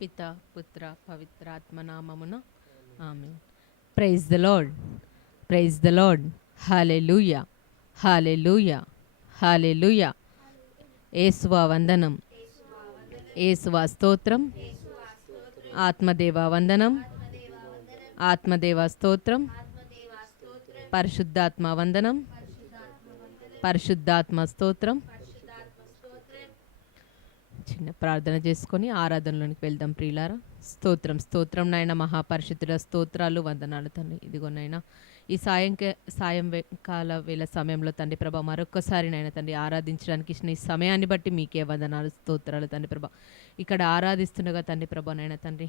పిత పుత్ర పవిత్రాత్మ నామమున ఆమేన్. Praise the Lord, praise the Lord. హల్లెలూయా, హల్లెలూయా, హల్లెలూయా. యేసువా వందనం, యేసువా స్తోత్రం, ఆత్మదేవ వందనం, ఆత్మదేవ స్తోత్రం, పరిశుద్ధాత్మ వందనం, పరిశుద్ధాత్మ స్తోత్రం. చిన్న ప్రార్థన చేసుకొని ఆరాధనలోనికి వెళ్దాం ప్రియులారా. స్తోత్రం, స్తోత్రం నాయన, మహాపరిశుద్ధుల స్తోత్రాలు, వందనాలు తండ్రి. ఇదిగోనైనా ఈ సాయంకాల వేళ సమయంలో తండ్రి ప్రభా మరొక్కసారి నాయన తండ్రి ఆరాధించడానికి ఇచ్చిన ఈ సమయాన్ని బట్టి మీకే వందనాలు, స్తోత్రాలు తండ్రి ప్రభా. ఇక్కడ ఆరాధిస్తుండగా తండ్రి ప్రభా నాయన తండ్రి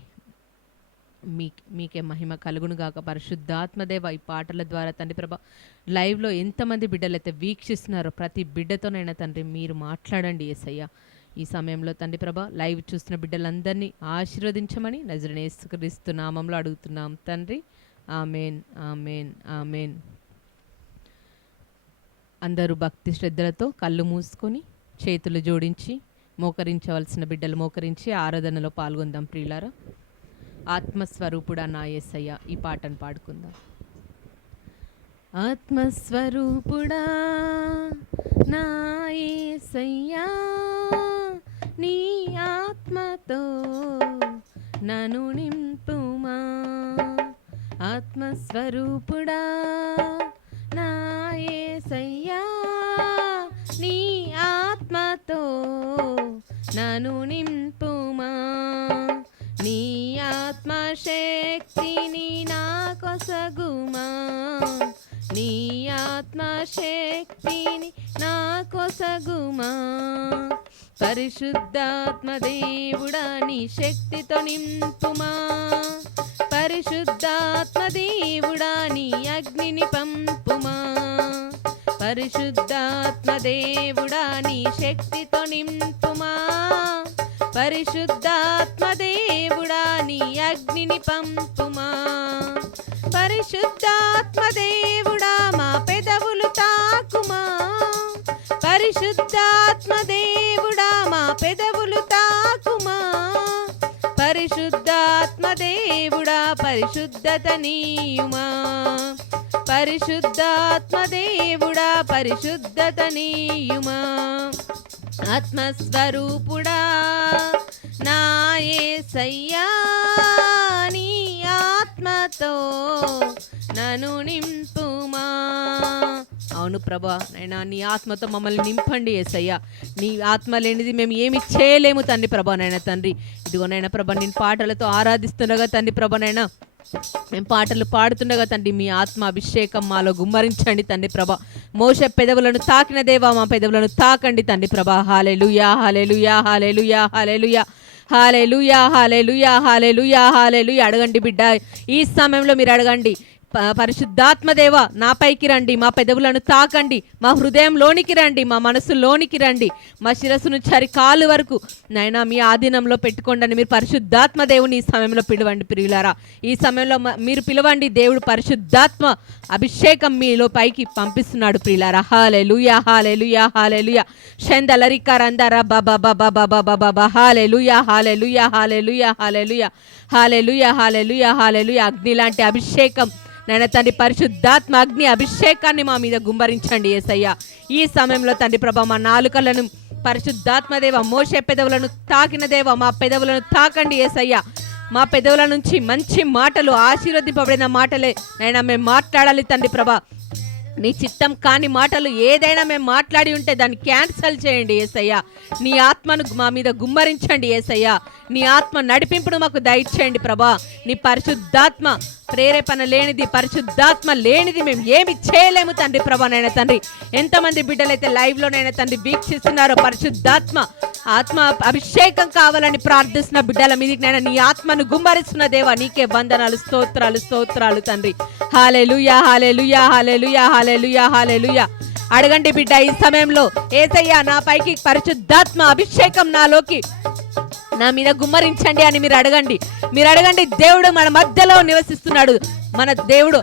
మీకే మహిమ కలుగును గాక. పరిశుద్ధాత్మదేవ ఈ పాటల ద్వారా తండ్రి ప్రభా లైవ్లో ఎంతమంది బిడ్డలైతే వీక్షిస్తున్నారో ప్రతి బిడ్డతోనైనా తండ్రి మీరు మాట్లాడండి యేసయ్య. ఈ సమయంలో తండ్రి ప్రభా లైవ్ చూస్తున్న బిడ్డలందరినీ ఆశీర్వదించమని నజరేయుడైన యేసుక్రీస్తు నామంలో అడుగుతున్నాం తండ్రి. ఆమేన్, ఆమేన్, ఆమేన్. అందరూ భక్తి శ్రద్ధలతో కళ్ళు మూసుకొని చేతులు జోడించి మోకరించవలసిన బిడ్డలు మోకరించి ఆరాధనలో పాల్గొందాం ప్రియులారా. ఆత్మస్వరూపుడా నా యేసయ్య ఈ పాటను పాడుకుందాం. ఆత్మస్వరూపుడా నా యేసయ్యా, నీ ఆత్మతో నన్ను నింపుమా. ఆత్మస్వరూపుడా నా యేసయ్యా, నీ ఆత్మతో నన్ను నింపుమా. నీ ఆత్మశక్తిని నా కొసగుమా, నీ ఆత్మశక్తిని నా కొసగుమా. పరిశుద్ధాత్మ దేవుడా నీ శక్తితో నింపుమా. పరిశుద్ధాత్మ దేవుడా నీ అగ్నిని పంపుమా. పరిశుద్ధాత్మ దేవుడా నీ శక్తితో నింపుమా. పరిశుద్ధాత్మ దేవుడా నీ అగ్నిని పంపుమా. పరిశుద్ధాత్మ దేవుడా మా పెదవులు తాకుమా. పరిశుద్ధాత్మ దేవుడా మా పెదవులు తాకుమా. పరిశుద్ధాత్మ దేవుడా పరిశుద్ధత నీయుమా. పరిశుద్ధాత్మ దేవుడా పరిశుద్ధత నీయుమా. ఆత్మస్వరూపుడా నా యేసయ్యా, నీ ఆత్మతో నన్ను నింపుమా. అవును ప్రభా నైనా నీ ఆత్మతో మమ్మల్ని నింపండి యేసయ్యా. నీ ఆత్మ లేనిది మేము ఏమి చేయలేము తండ్రి ప్రభా నైనా తండ్రి. ఇదిగోనైనా ప్రభా నేను పాటలతో ఆరాధిస్తుండగా తండ్రి ప్రభా నైనా మేము పాటలు పాడుతుండగా తండ్రి మీ ఆత్మ అభిషేకం మాలో గుమ్మరించండి తండ్రి ప్రభా. మోషే పెదవులను తాకిన దేవా మా పెదవులను తాకండి తండ్రి ప్రభా. హల్లెలూయా, హల్లెలూయా, హల్లెలూయా, హల్లెలూయా, హల్లెలూయా, హల్లెలూయా, హల్లెలూయా, హల్లెలూయా. అడగండి బిడ్డ, ఈ సమయంలో మీరు అడగండి. పరిశుద్ధాత్మదేవ నాపైకి రండి, మా పెదవులను తాకండి, మా హృదయంలోనికి రండి, మా మనసులోనికి రండి, మా శిరస్సు నుంచి అరికాలు వరకు నైనా మీ ఆధీనంలో పెట్టుకోండి. మీరు పరిశుద్ధాత్మదేవుని ఈ సమయంలో పిలవండి ప్రియులారా. ఈ సమయంలో మీరు పిలవండి. దేవుడు పరిశుద్ధాత్మ అభిషేకం మీలో పైకి పంపిస్తున్నాడు ప్రియులారా. హల్లెలూయా, హల్లెలూయా, హల్లెలూయా. షందలరికరందర బాబా బాబా బాబా బాబా. హల్లెలూయా, హల్లెలూయా, హల్లెలూయా, హల్లెలూయా, హల్లెలూయా, హల్లెలూయా, హల్లెలూయా. అగ్ని లాంటి అభిషేకం నైనా తండ్రి పరిశుద్ధాత్మ అగ్ని అభిషేకాన్ని మా మీద గుమ్మరించండి యేసయ్య. ఈ సమయంలో తండ్రి ప్రభా మా నాలుకలను పరిశుద్ధాత్మదేవ మోషే పెదవులను తాకిన దేవ మా పెదవులను తాకండి యేసయ్య. మా పెదవుల నుంచి మంచి మాటలు, ఆశీర్వదింపబడిన మాటలే నైనా మేము మాట్లాడాలి తండ్రి ప్రభా. నీ చిత్తం కాని మాటలు ఏదైనా మేము మాట్లాడి ఉంటే దాన్ని క్యాన్సల్ చేయండి యేసయ్య. నీ ఆత్మను మా మీద గుమ్మరించండి యేసయ్య. నీ ఆత్మ నడిపింపును మాకు దయచేయండి ప్రభా. నీ పరిశుద్ధాత్మ ప్రేరేపణ లేనిది, పరిశుద్ధాత్మ లేనిది మేము ఏమి చేయలేము తండ్రి ప్రభా నైనా తండ్రి. ఎంతమంది బిడ్డలైతే లైవ్లోనైనా తండ్రి వీక్షిస్తున్నారో పరిశుద్ధాత్మ ఆత్మ అభిషేకం కావాలని ప్రార్థిస్తున్న బిడ్డల మీదకి నైనా నీ ఆత్మను గుమ్మరిస్తున్న దేవా నీకే వందనాలు, స్తోత్రాలు, స్తోత్రాలు తండ్రి. హల్లెలూయా, హల్లెలూయా, హల్లెలూయా, హల్లెలూయా, హల్లెలూయా. అడగండి బిడ్డ ఈ సమయంలో, యేసయ్యా నా పైకి పరిశుద్ధాత్మ అభిషేకం నాలోకి నా మీద గుమ్మరించండి అని మీరు అడగండి. మీరు అడగండి. దేవుడు మన మధ్యలో నివసిస్తున్నాడు. మన దేవుడు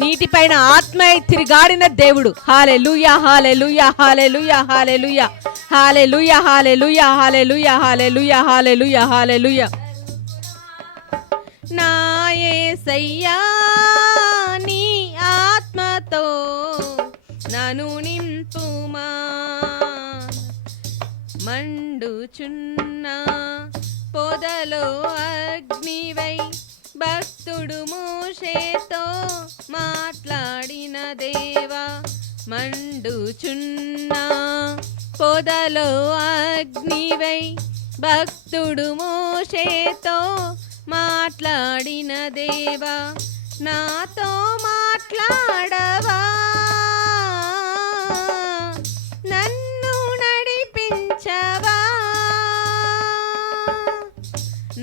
నీటిపైన ఆత్మై తిరిగాడిన దేవుడు. హల్లెలూయా, హల్లెలూయా, హల్లెలూయా, హల్లెలూయా, హల్లెలూయా, హల్లెలూయా, హల్లెలూయా, హల్లెలూయా, హల్లెలూయా, హల్లెలూయా. నా యేసయ్యా నీ ఆత్మతో నన్ను నింపుమా. మండుచున్న పొదలో అగ్నివై భక్తుడు మోషేతో మాట్లాడిన దేవా. మండుచున్న పొదలో అగ్నివై భక్తుడు మోషేతో మాట్లాడిన దేవా. నాతో మాట్లాడవా, నన్ను నడిపించవా.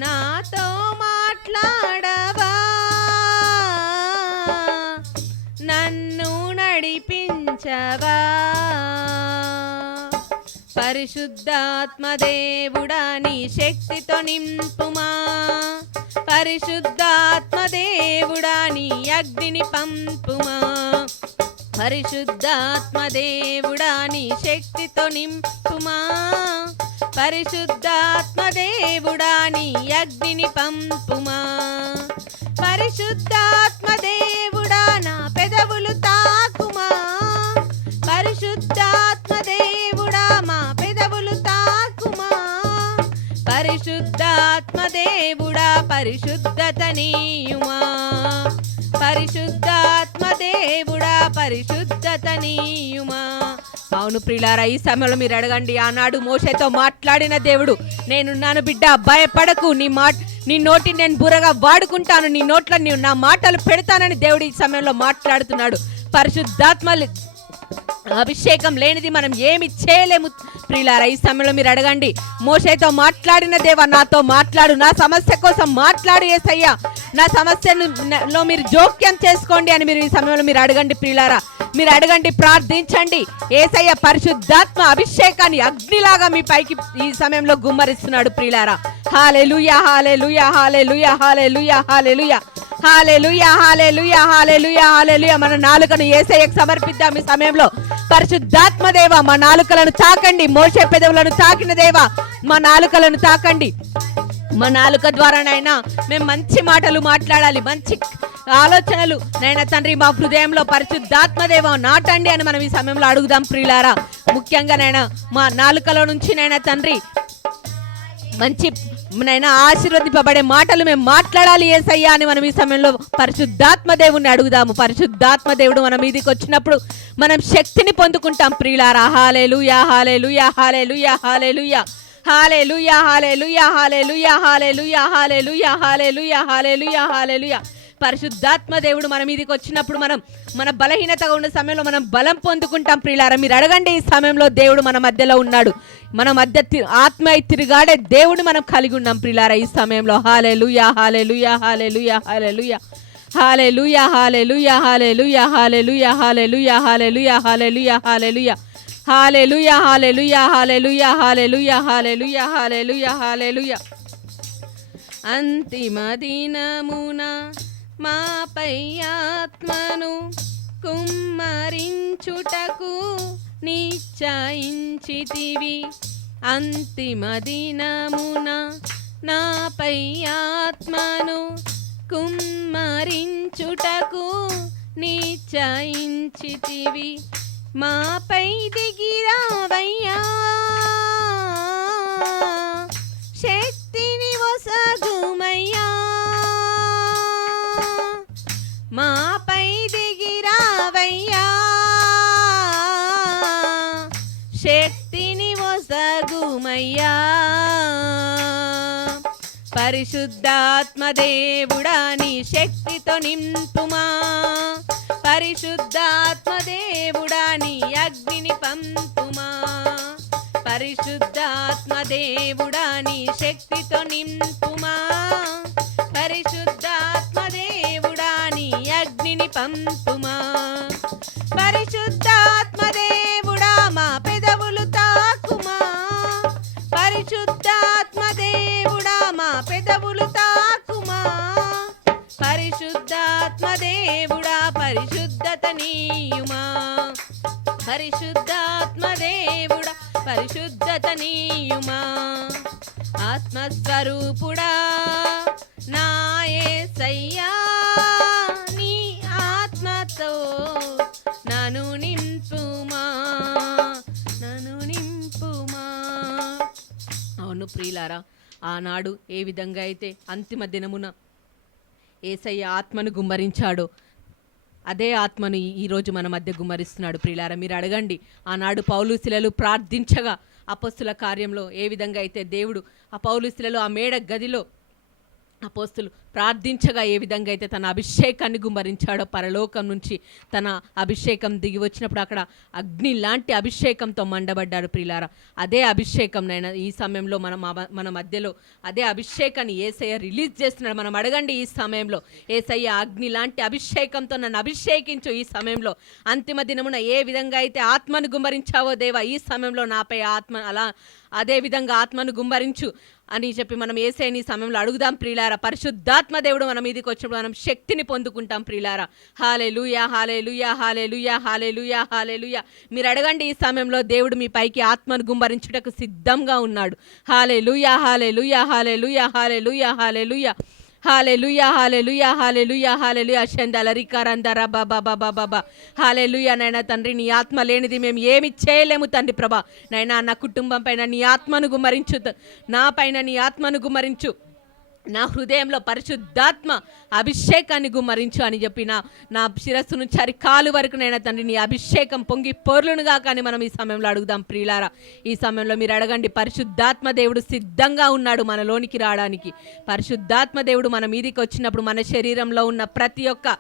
నాతో మాట్లాడవా, నన్ను నడిపించవా. పరిశుద్ధాత్మ దేవుడా నీ శక్తితో నింపుమా. పరిశుద్ధాత్మ దేవుడా నీ అగ్నిని పంపుమా. పరిశుద్ధాత్మ దేవుడా నీ శక్తితో నింపుమా. పరిశుద్ధాత్మ దేవుడా నీ అగ్నిని పంపుమా. పరిశుద్ధాత్మ దేవుడా నా పెదవులు తాకుమా. పరిశుద్ధాత్మ దేవుడా మా పెదవులు తాకుమా. పరిశుద్ధాత్మ దేవుడా పరిశుద్ధత నీయుమా. పరిశుద్ధాత్మ దేవుడా పరిశుద్ధత నీయుమా. అవును ప్రియులారా, ఈ సమయంలో మీరు అడగండి. ఆనాడు మోషేతో మాట్లాడిన దేవుడు, నేనున్నాను బిడ్డ, భయపడకు, నీ నోటి నేను బుర్రగా వాడుకుంటాను, నీ నోట్లో నా మాటలు పెడతానని దేవుడు ఈ సమయంలో మాట్లాడుతున్నాడు. పరిశుద్ధాత్మ అభిషేకం లేనిది మనం ఏమి చేయలేము ప్రియులారా. ఈ సమయంలో మీరు అడగండి, మోషేతో మాట్లాడిన దేవా నాతో మాట్లాడు, నా సమస్య కోసం మాట్లాడు యేసయ్యా, నా సమస్యలో మీరు జోక్యం చేసుకోండి అని మీరు ఈ సమయంలో మీరు అడగండి ప్రియులారా. మీరు అడగండి, ప్రార్థించండి. యేసయ్య పరిశుద్ధాత్మ అభిషేకాన్ని అగ్నిలాగా మీ పైకి ఈ సమయంలో గుమ్మరిస్తున్నాడు ప్రియులారా. హల్లెలూయా హల్లెలూయా హల్లెలూయా హల్లెలూయా హల్లెలూయా హల్లెలూయా హల్లెలూయా హల్లెలూయా హల్లెలూయా. మన నాలుకను యేసయ్యకు సమర్పిద్దాం ఈ సమయంలో. పరిశుద్ధాత్మ దేవా మా నాలుకలను తాకండి. మోషే పెదవులను తాకిన దేవా మా నాలుకలను తాకండి. మా నాలుక ద్వారానైనా మేము మంచి మాటలు మాట్లాడాలి, మంచి ఆలోచనలు నైనా తండ్రి మా హృదయంలో పరిశుద్ధాత్మ దేవా నాటండి అని మనం ఈ సమయంలో అడుగుదాం ప్రియులారా. ముఖ్యంగా నైనా మా నాలుకలో నుంచి నైనా తండ్రి మంచి నైనా ఆశీర్వదింపబడే మాటలు మేము మాట్లాడాలి యేసయ్యా అని మనం ఈ సమయంలో పరిశుద్ధాత్మ దేవుణ్ణి అడుగుదాము. పరిశుద్ధాత్మ దేవుడు మన మీదకి వచ్చినప్పుడు మనం శక్తిని పొందుకుంటాం ప్రియులారా. హల్లెలూయా హల్లెలూయా హల్లెలూయా హల్లెలూయా హల్లెలూయా హల్లెలూయా హల్లెలూయా హల్లెలూయా హల్లెలూయా హల్లెలూయా హల్లెలూయా హల్లెలూయా. పరిశుద్ధాత్మ దేవుడు మన మీదకి వచ్చినప్పుడు మనం మన బలహీనతగా ఉన్న సమయంలో మనం బలం పొందుకుంటాం ప్రియులారా. మీరు అడగండి, ఈ సమయంలో దేవుడు మన మధ్యలో ఉన్నాడు, మన మధ్య ఆత్మ తిరిగాడే దేవుడు మనం కలిగి ఉన్నాం ప్రియులారా ఈ సమయంలో. హల్లెలూయా హల్లెలూయా హల్లెలూయా హల్లెలూయా హల్లెలూయా హల్లెలూయా హల్లెలూయా హల్లెలూయా హల్లెలూయా హల్లెలూయా హల్లెలూయా హల్లెలూయా హల్లెలూయా హల్లెలూయా హల్లెలూయా హల్లెలూయా హల్లెలూయా హల్లెలూయా హల్లెలూయా. అంతిమ దినమున మాపై ఆత్మను కుమ్మరించుటకు నిశ్చయించితివి. అంతిమ దినమున నాపై ఆత్మను కుమ్మరించుటకు నిశ్చయించితివి. మాపై దిగిరావయ్యా, శక్తిని వసగుమయ్యా. మాపై దిగిరావయ్యా, శక్తిని వసగుమయ్యా. పరిశుద్ధాత్మ దేవుడా నీ శక్తితో నింపుమా. పరిశుద్ధాత్మ దేవుడా నీ అగ్నిని పంపుమా. పరిశుద్ధాత్మ దేవుడా నీ శక్తితో నింపుమా. పరిశుద్ధాత్మ దేవుడా నీ అగ్నిని పంపుమా. పరిశుద్ధాత్మ దేవుడా మా పెదవులు తాకుమా. పరిశుద్ధాత్మ దేవుడా మా పెదవులు తాకుమా. పరిశుద్ధాత్మ దేవుడా పరిశుద్ధత నీయుమా. పరిశుద్ధాత్మ దేవుడా పరిశుద్ధత నీయుమా. ఆత్మస్వరూపుడా నా యేసయ్యా యేసయ్యా నీ ఆత్మతో నన్ను నింపుమా, నన్ను నింపుమా. అవును ప్రియులారా, ఆనాడు ఏ విధంగా అయితే అంతిమ దినమున యేసయ్య ఆత్మను గుమ్మరించాడో అదే ఆత్మను ఈరోజు మన మధ్య గుమ్మరిస్తున్నాడు. ప్రియులారా, మీరు అడగండి, ఆనాడు పౌలు శిలలు ప్రార్థించగా అపొస్తలుల కార్యంలో ఏ విధంగా అయితే దేవుడు ఆ పౌలు శిలలు ఆ మేడ గదిలో అపోస్తులు ప్రార్థించగా ఏ విధంగా అయితే తన అభిషేకాన్ని గుమ్మరించాడో, పరలోకం నుంచి తన అభిషేకం దిగి వచ్చినప్పుడు అక్కడ అగ్ని లాంటి అభిషేకంతో మండబడ్డారు. ప్రియులారా, అదే అభిషేకం నైనా ఈ సమయంలో మన మధ్యలో అదే అభిషేకాన్ని యేసయ్య రిలీజ్ చేస్తున్నాడు. మనం అడగండి, ఈ సమయంలో యేసయ్య అగ్ని లాంటి అభిషేకంతో నన్ను అభిషేకించు. ఈ సమయంలో అంతిమ దినమున ఏ విధంగా అయితే ఆత్మను గుమ్మరించావో దేవా, ఈ సమయంలో నాపై ఆత్మ అలా అదే విధంగా ఆత్మను గుమ్మరించు అని చెప్పి మనం యేసయ్యని సమయంలో అడుగుదాం. ప్రియులారా, పరిశుద్ధాత్మ దేవుడు మన మీదకి వచ్చినప్పుడు మనం శక్తిని పొందుకుంటాం. ప్రియులారా, హల్లెలూయా, హల్లెలూయా, హల్లెలూయా, హల్లెలూయా, హల్లెలూయా. మీరు అడగండి, ఈ సమయంలో దేవుడు మీ పైకి ఆత్మను గుమ్మరించుటకు సిద్ధంగా ఉన్నాడు. హల్లెలూయా, హల్లెలూయా, హల్లెలూయా, హల్లెలూయా, హల్లెలూయా, హల్లెలూయా, హల్లెలూయా, హల్లెలూయా, హల్లెలూయా. షందలరికరందర బాబా బాబా బాబా. హల్లెలూయా. నైనా తండ్రి, నీ ఆత్మ లేనిది మేము ఏమి చేయలేము తండ్రి ప్రభా. నైనా నా కుటుంబం పైన నీ ఆత్మను గుమ్మరించు, నా పైన నీ ఆత్మను గుమ్మరించు, నా హృదయంలో పరిశుద్ధాత్మ అభిషేకాన్ని గుమ్మరించు అని చెప్పి నా శిరస్సు నుంచి అరికాలు వరకు నైనా తండ్రి నీ అభిషేకం పొంగి పొర్లునుగా కానీ మనం ఈ సమయంలో అడుగుదాం. ప్రియులారా, ఈ సమయంలో మీరు అడగండి, పరిశుద్ధాత్మ దేవుడు సిద్ధంగా ఉన్నాడు మనలోనికి రావడానికి. పరిశుద్ధాత్మ దేవుడు మన మీదికి వచ్చినప్పుడు మన శరీరంలో ఉన్న ప్రతి ఒక్క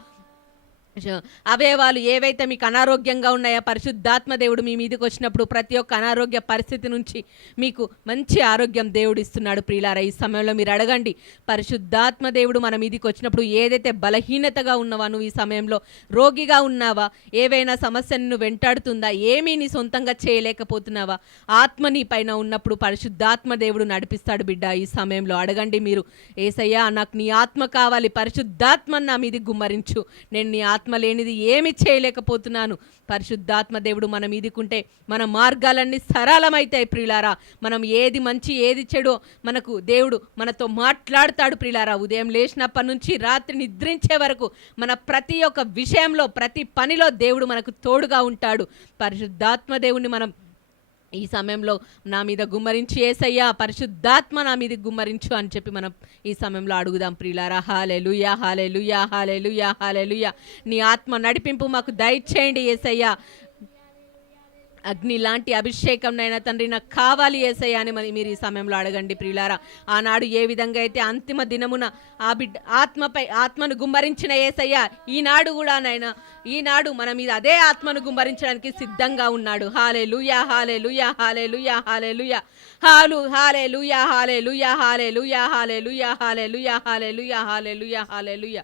అవయవాలు ఏవైతే మీకు అనారోగ్యంగా ఉన్నాయో, పరిశుద్ధాత్మ దేవుడు మీ మీదకి వచ్చినప్పుడు ప్రతి ఒక్క అనారోగ్య పరిస్థితి నుంచి మీకు మంచి ఆరోగ్యం దేవుడు ఇస్తున్నాడు. ప్రియులారా, ఈ సమయంలో మీరు అడగండి, పరిశుద్ధాత్మ దేవుడు మన మీదకి వచ్చినప్పుడు ఏదైతే బలహీనతగా ఉన్నావా, నువ్వు ఈ సమయంలో రోగిగా ఉన్నావా, ఏవైనా సమస్య నిన్ను వెంటాడుతుందా, ఏమీ నీ సొంతంగా చేయలేకపోతున్నావా, ఆత్మ నీ పైన ఉన్నప్పుడు పరిశుద్ధాత్మ దేవుడు నడిపిస్తాడు. బిడ్డ, ఈ సమయంలో అడగండి మీరు, యేసయ్యా నాకు నీ ఆత్మ కావాలి, పరిశుద్ధాత్మ నా మీదకి గుమ్మరించు, నేను నీ ఆత్మ లేనిది ఏమి చేయలేకపోతున్నాను. పరిశుద్ధాత్మ దేవుడు మన మీదికుంటే మన మార్గాలన్నీ సరళమైతాయి. ప్రియులారా, మనం ఏది మంచి ఏది చెడో మనకు దేవుడు మనతో మాట్లాడతాడు. ప్రియులారా, ఉదయం లేచినప్పటి నుంచి రాత్రి నిద్రించే వరకు మన ప్రతి ఒక్క విషయంలో ప్రతి పనిలో దేవుడు మనకు తోడుగా ఉంటాడు. పరిశుద్ధాత్మ దేవుడిని మనం ఈ సమయంలో నా మీద గుమ్మరించి, యేసయ్యా పరిశుద్ధాత్మ నా మీద గుమ్మరించు అని చెప్పి మనం ఈ సమయంలో అడుగుదాం. ప్రియులారా, హల్లెలూయా, హల్లెలూయా, హల్లెలూయా, హల్లెలూయా. నీ ఆత్మ నడిపింపు మాకు దయచేయండి యేసయ్యా. అగ్ని లాంటి అభిషేకం నైనా తండ్రి నాకు కావాలి యేసయ్యా అని మీరు ఈ సమయంలో అడగండి. ప్రియులారా, ఆనాడు ఏ విధంగా అయితే అంతిమ దినమున ఆ బిడ్డ ఆత్మను గుమ్మరించిన యేసయ్యా, ఈనాడు కూడా నైనా ఈనాడు మన మీద అదే ఆత్మను గుమ్మరించడానికి సిద్ధంగా ఉన్నాడు. హల్లెలూయా, హల్లెలూయా, హల్లెలూయా, హల్లెలూయా, హల్లెలూయా, హల్లెలూయా, హల్లెలూయా, హల్లెలూయా, హల్లెలూయా, హల్లెలూయా, హల్లెలూయా, హల్లెలూయా.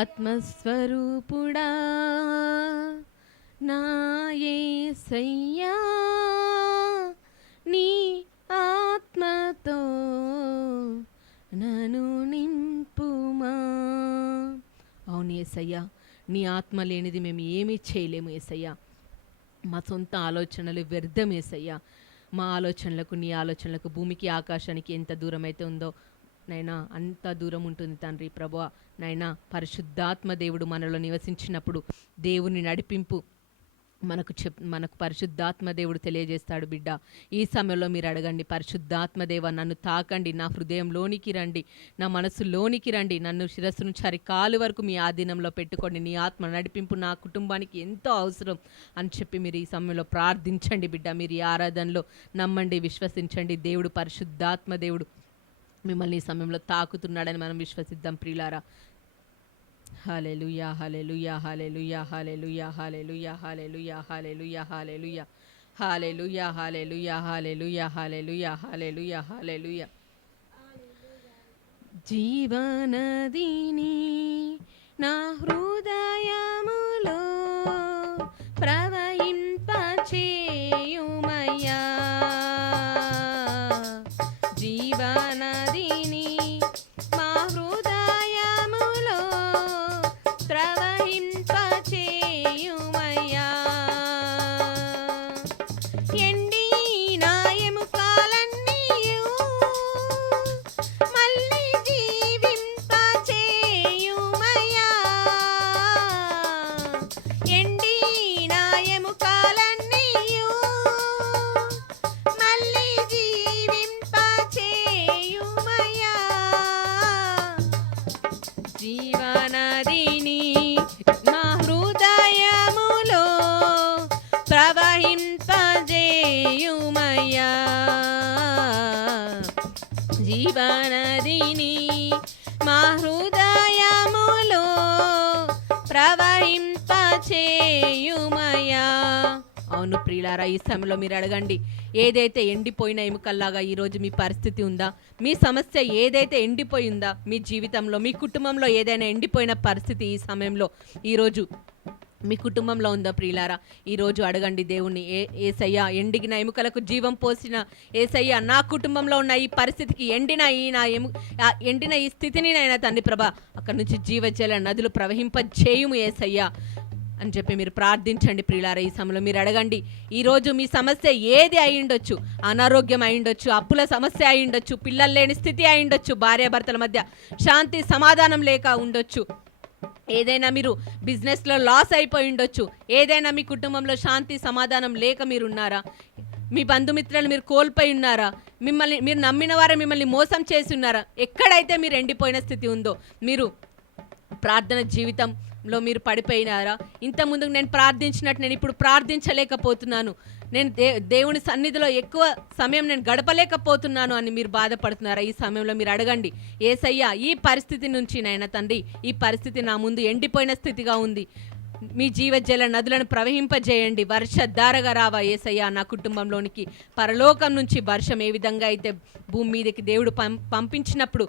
ఆత్మస్వరూపుడా నా యేసయ్యా, నీ ఆత్మతో నన్ను నింపుమా. అవును యేసయ్యా, నీ ఆత్మ లేనిది మేము ఏమీ చేయలేము యేసయ్యా. మా సొంత ఆలోచనలు వ్యర్థం యేసయ్యా. మా ఆలోచనలకు నీ ఆలోచనలకు భూమికి ఆకాశానికి ఎంత దూరం అయితే ఉందో నైనా అంత దూరం ఉంటుంది తండ్రి ప్రభువా. నైనా పరిశుద్ధాత్మ దేవుడు మనలో నివసించినప్పుడు దేవుని నడిపింపు మనకు పరిశుద్ధాత్మ దేవుడు తెలియజేస్తాడు. బిడ్డ, ఈ సమయంలో మీరు అడగండి, పరిశుద్ధాత్మ దేవ నన్ను తాకండి, నా హృదయంలోనికి రండి, నా మనసులోనికి రండి, నన్ను శిరస్సు నుంచి అరికాలు వరకు మీ ఆధీనంలో పెట్టుకోండి. నీ ఆత్మ నడిపింపు నా కుటుంబానికి ఎంతో అవసరం అని చెప్పి మీరు ఈ సమయంలో ప్రార్థించండి. బిడ్డ, మీరు ఈ ఆరాధనలో నమ్మండి, విశ్వసించండి. దేవుడు పరిశుద్ధాత్మ దేవుడు మిమ్మల్ని ఈ సమయంలో తాకుతున్నాడని మనం విశ్వసిద్దాం. ప్రియులారా, హల్లెలూయా, హల్లెలూయా, హల్లెలూయా, హల్లెలూయా, హల్లెలూయా, హల్లెలూయా, హల్లెలూయా, హల్లెలూయా, హల్లెలూయా, హల్లెలూయా, హల్లెలూయా, హల్లెలూయా, హల్లెలూయా, హల్లెలూయా. జీవనదిని నా హృదయములో ప్రవహింపచేయుమయ్యా, జీవనదిని మా హృదయములో ప్రవహింపచేయుమయ్యా. ఎండిన ఎముకలన్నీయు మళ్ళీ జీవింప జీవనదిని మా హృదయములో ప్రవహింపచేయుమయా. అవును ప్రియులారా, ఈ సమయంలో మీరు అడగండి, ఏదైతే ఎండిపోయిన ఎముకల్లాగా ఈరోజు మీ పరిస్థితి ఉందా? మీ సమస్య ఏదైతే ఎండిపోయి ఉందా మీ జీవితంలో, మీ కుటుంబంలో ఏదైనా ఎండిపోయిన పరిస్థితి ఈ సమయంలో ఈరోజు మీ కుటుంబంలో ఉందా ప్రియులారా? ఈరోజు అడగండి దేవుణ్ణి, ఏసయ్య ఎండిగిన ఎముకలకు జీవం పోసిన ఏసయ్య, నా కుటుంబంలో ఉన్న ఈ పరిస్థితికి ఎండిన ఈ స్థితిని నైనా తండ్రి ప్రభా అక్కడి నుంచి జీవజల నదులు ప్రవహింపజేయుము ఏసయ్య అని చెప్పి మీరు ప్రార్థించండి ప్రియులారా. ఈ సమయంలో మీరు అడగండి, ఈరోజు మీ సమస్య ఏది అయి ఉండొచ్చు. అనారోగ్యం అయి ఉండొచ్చు, అప్పుల సమస్య అయి ఉండొచ్చు, పిల్లలు లేని స్థితి అయి ఉండొచ్చు, భార్యాభర్తల మధ్య శాంతి సమాధానం లేక ఉండొచ్చు, ఏదైనా మీరు బిజినెస్లో లాస్ అయిపోయి ఉండొచ్చు, ఏదైనా మీ కుటుంబంలో శాంతి సమాధానం లేక మీరున్నారా? మీ బంధుమిత్రులు మీరు కోల్పోయి ఉన్నారా? మీరు నమ్మిన వారు మిమ్మల్ని మోసం చేసి ఉన్నారా? ఎక్కడైతే మీరు ఎండిపోయిన స్థితి ఉందో, మీరు ప్రార్థన జీవితంలో మీరు పడిపోయినారా? ఇంతకుముందు నేను ప్రార్థించినట్టు నేను ఇప్పుడు ప్రార్థించలేకపోతున్నాను, నేను దేవుని సన్నిధిలో ఎక్కువ సమయం నేను గడపలేకపోతున్నాను అని మీరు బాధపడుతున్నారా? ఈ సమయంలో మీరు అడగండి, యేసయ్యా ఈ పరిస్థితి నుంచి నాయన తండ్రి, ఈ పరిస్థితి నా ముందు ఎండిపోయిన స్థితిగా ఉంది, మీ జీవజల నదులను ప్రవహింపజేయండి, వర్షధారగా రావా యేసయ్యా నా కుటుంబంలోనికి. పరలోకం నుంచి వర్షం ఏ విధంగా అయితే భూమి మీదకి దేవుడు పంపించినప్పుడు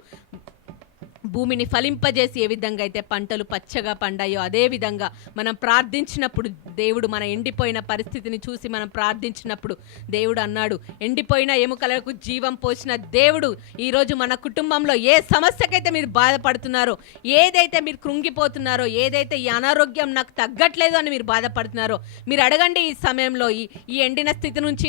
భూమిని ఫలింపజేసి ఏ విధంగా అయితే పంటలు పచ్చగా పండాయో, అదే విధంగా మనం ప్రార్థించినప్పుడు దేవుడు మన ఎండిపోయిన పరిస్థితిని చూసి మనం ప్రార్థించినప్పుడు దేవుడు అన్నాడు, ఎండిపోయిన ఎముకలకు జీవం పోసిన దేవుడు ఈరోజు మన కుటుంబంలో ఏ సమస్యకైతే మీరు బాధపడుతున్నారో, ఏదైతే మీరు కృంగిపోతున్నారో, ఏదైతే ఈ అనారోగ్యం నాకు తగ్గట్లేదు అని మీరు బాధపడుతున్నారో, మీరు అడగండి ఈ సమయంలో, ఈ ఎండిన స్థితి నుంచి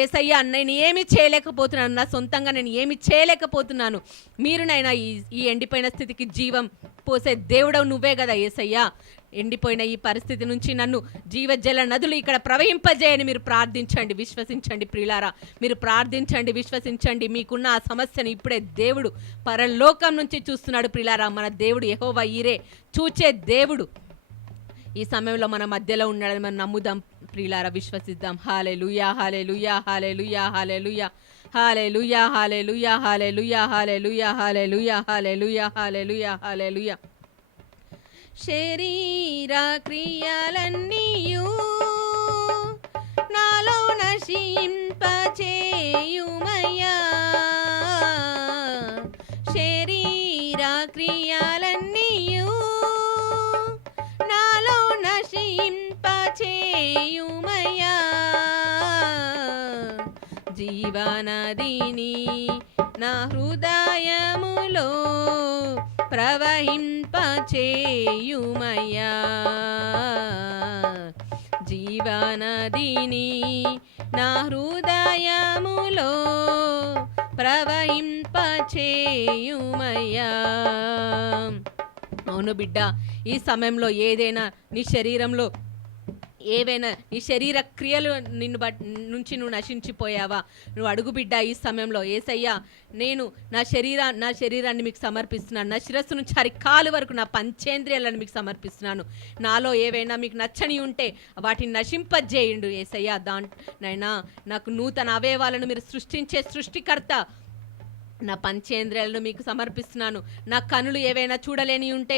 యేసయ్యా నేను ఏమీ చేయలేకపోతున్నాను, నా సొంతంగా నేను ఏమీ చేయలేకపోతున్నాను, మీరునైనా ఈ ఎండిపోయిన స్థితికి జీవం పోసే దేవుడవు నువ్వే కదా యేసయ్యా. ఎండిపోయిన ఈ పరిస్థితి నుంచి నన్ను జీవజల నదులు ఇక్కడ ప్రవహింపజేయని మీరు ప్రార్థించండి, విశ్వసించండి ప్రియులారా. మీరు ప్రార్థించండి, విశ్వసించండి. మీకున్న ఆ సమస్యను ఇప్పుడే దేవుడు పరలోకం నుంచి చూస్తున్నాడు ప్రియులారా. మన దేవుడు యెహోవా ఈరే, చూచే దేవుడు ఈ సమయంలో మన మధ్యలో ఉన్నాడని మనం నమ్ముదాం ప్రియులారా, విశ్వసిద్దాం. హల్లెలూయా, హల్లెలూయా, హల్లెలూయా, హల్లెలూయా, హల్లెలూయా, హల్లెలూయా, హల్లెలూయా, హల్లెలూయా, హల్లెలూయా, హల్లెలూయా, హల్లెలూయా, హల్లెలూయా. శరీర క్రియలన్నీయు నాలో నశింపచేయుమయ్యా, శరీర క్రియలన్నీయు నాలో నశింపచేయుమయ్యా, జీవనదిని నా హృదయములో ప్రవహింపచేయుమయ్యా, జీవనదిని నా హృదయములో ప్రవహింపచేయుమయ్యా. అవును బిడ్డ, ఈ సమయంలో ఏదైనా నీ శరీరంలో ఏవైనా నీ శరీర క్రియలు నుంచి నువ్వు నశించిపోయావా? నువ్వు అడుగు బిడ్డ ఈ సమయంలో, యేసయ్యా నేను నా శరీరాన్ని మీకు సమర్పిస్తున్నాను, నా శిరస్సు నుంచి అరికాలు వరకు నా పంచేంద్రియాలను మీకు సమర్పిస్తున్నాను. నాలో ఏవైనా మీకు నచ్చని ఉంటే వాటిని నశింపజేయండు యేసయ్యా. నైనా నాకు నూతన అవయవాలను మీరు సృష్టించే సృష్టికర్త, నా పంచేంద్రియాలను మీకు సమర్పిస్తున్నాను. నా కనులు ఏవైనా చూడలేని ఉంటే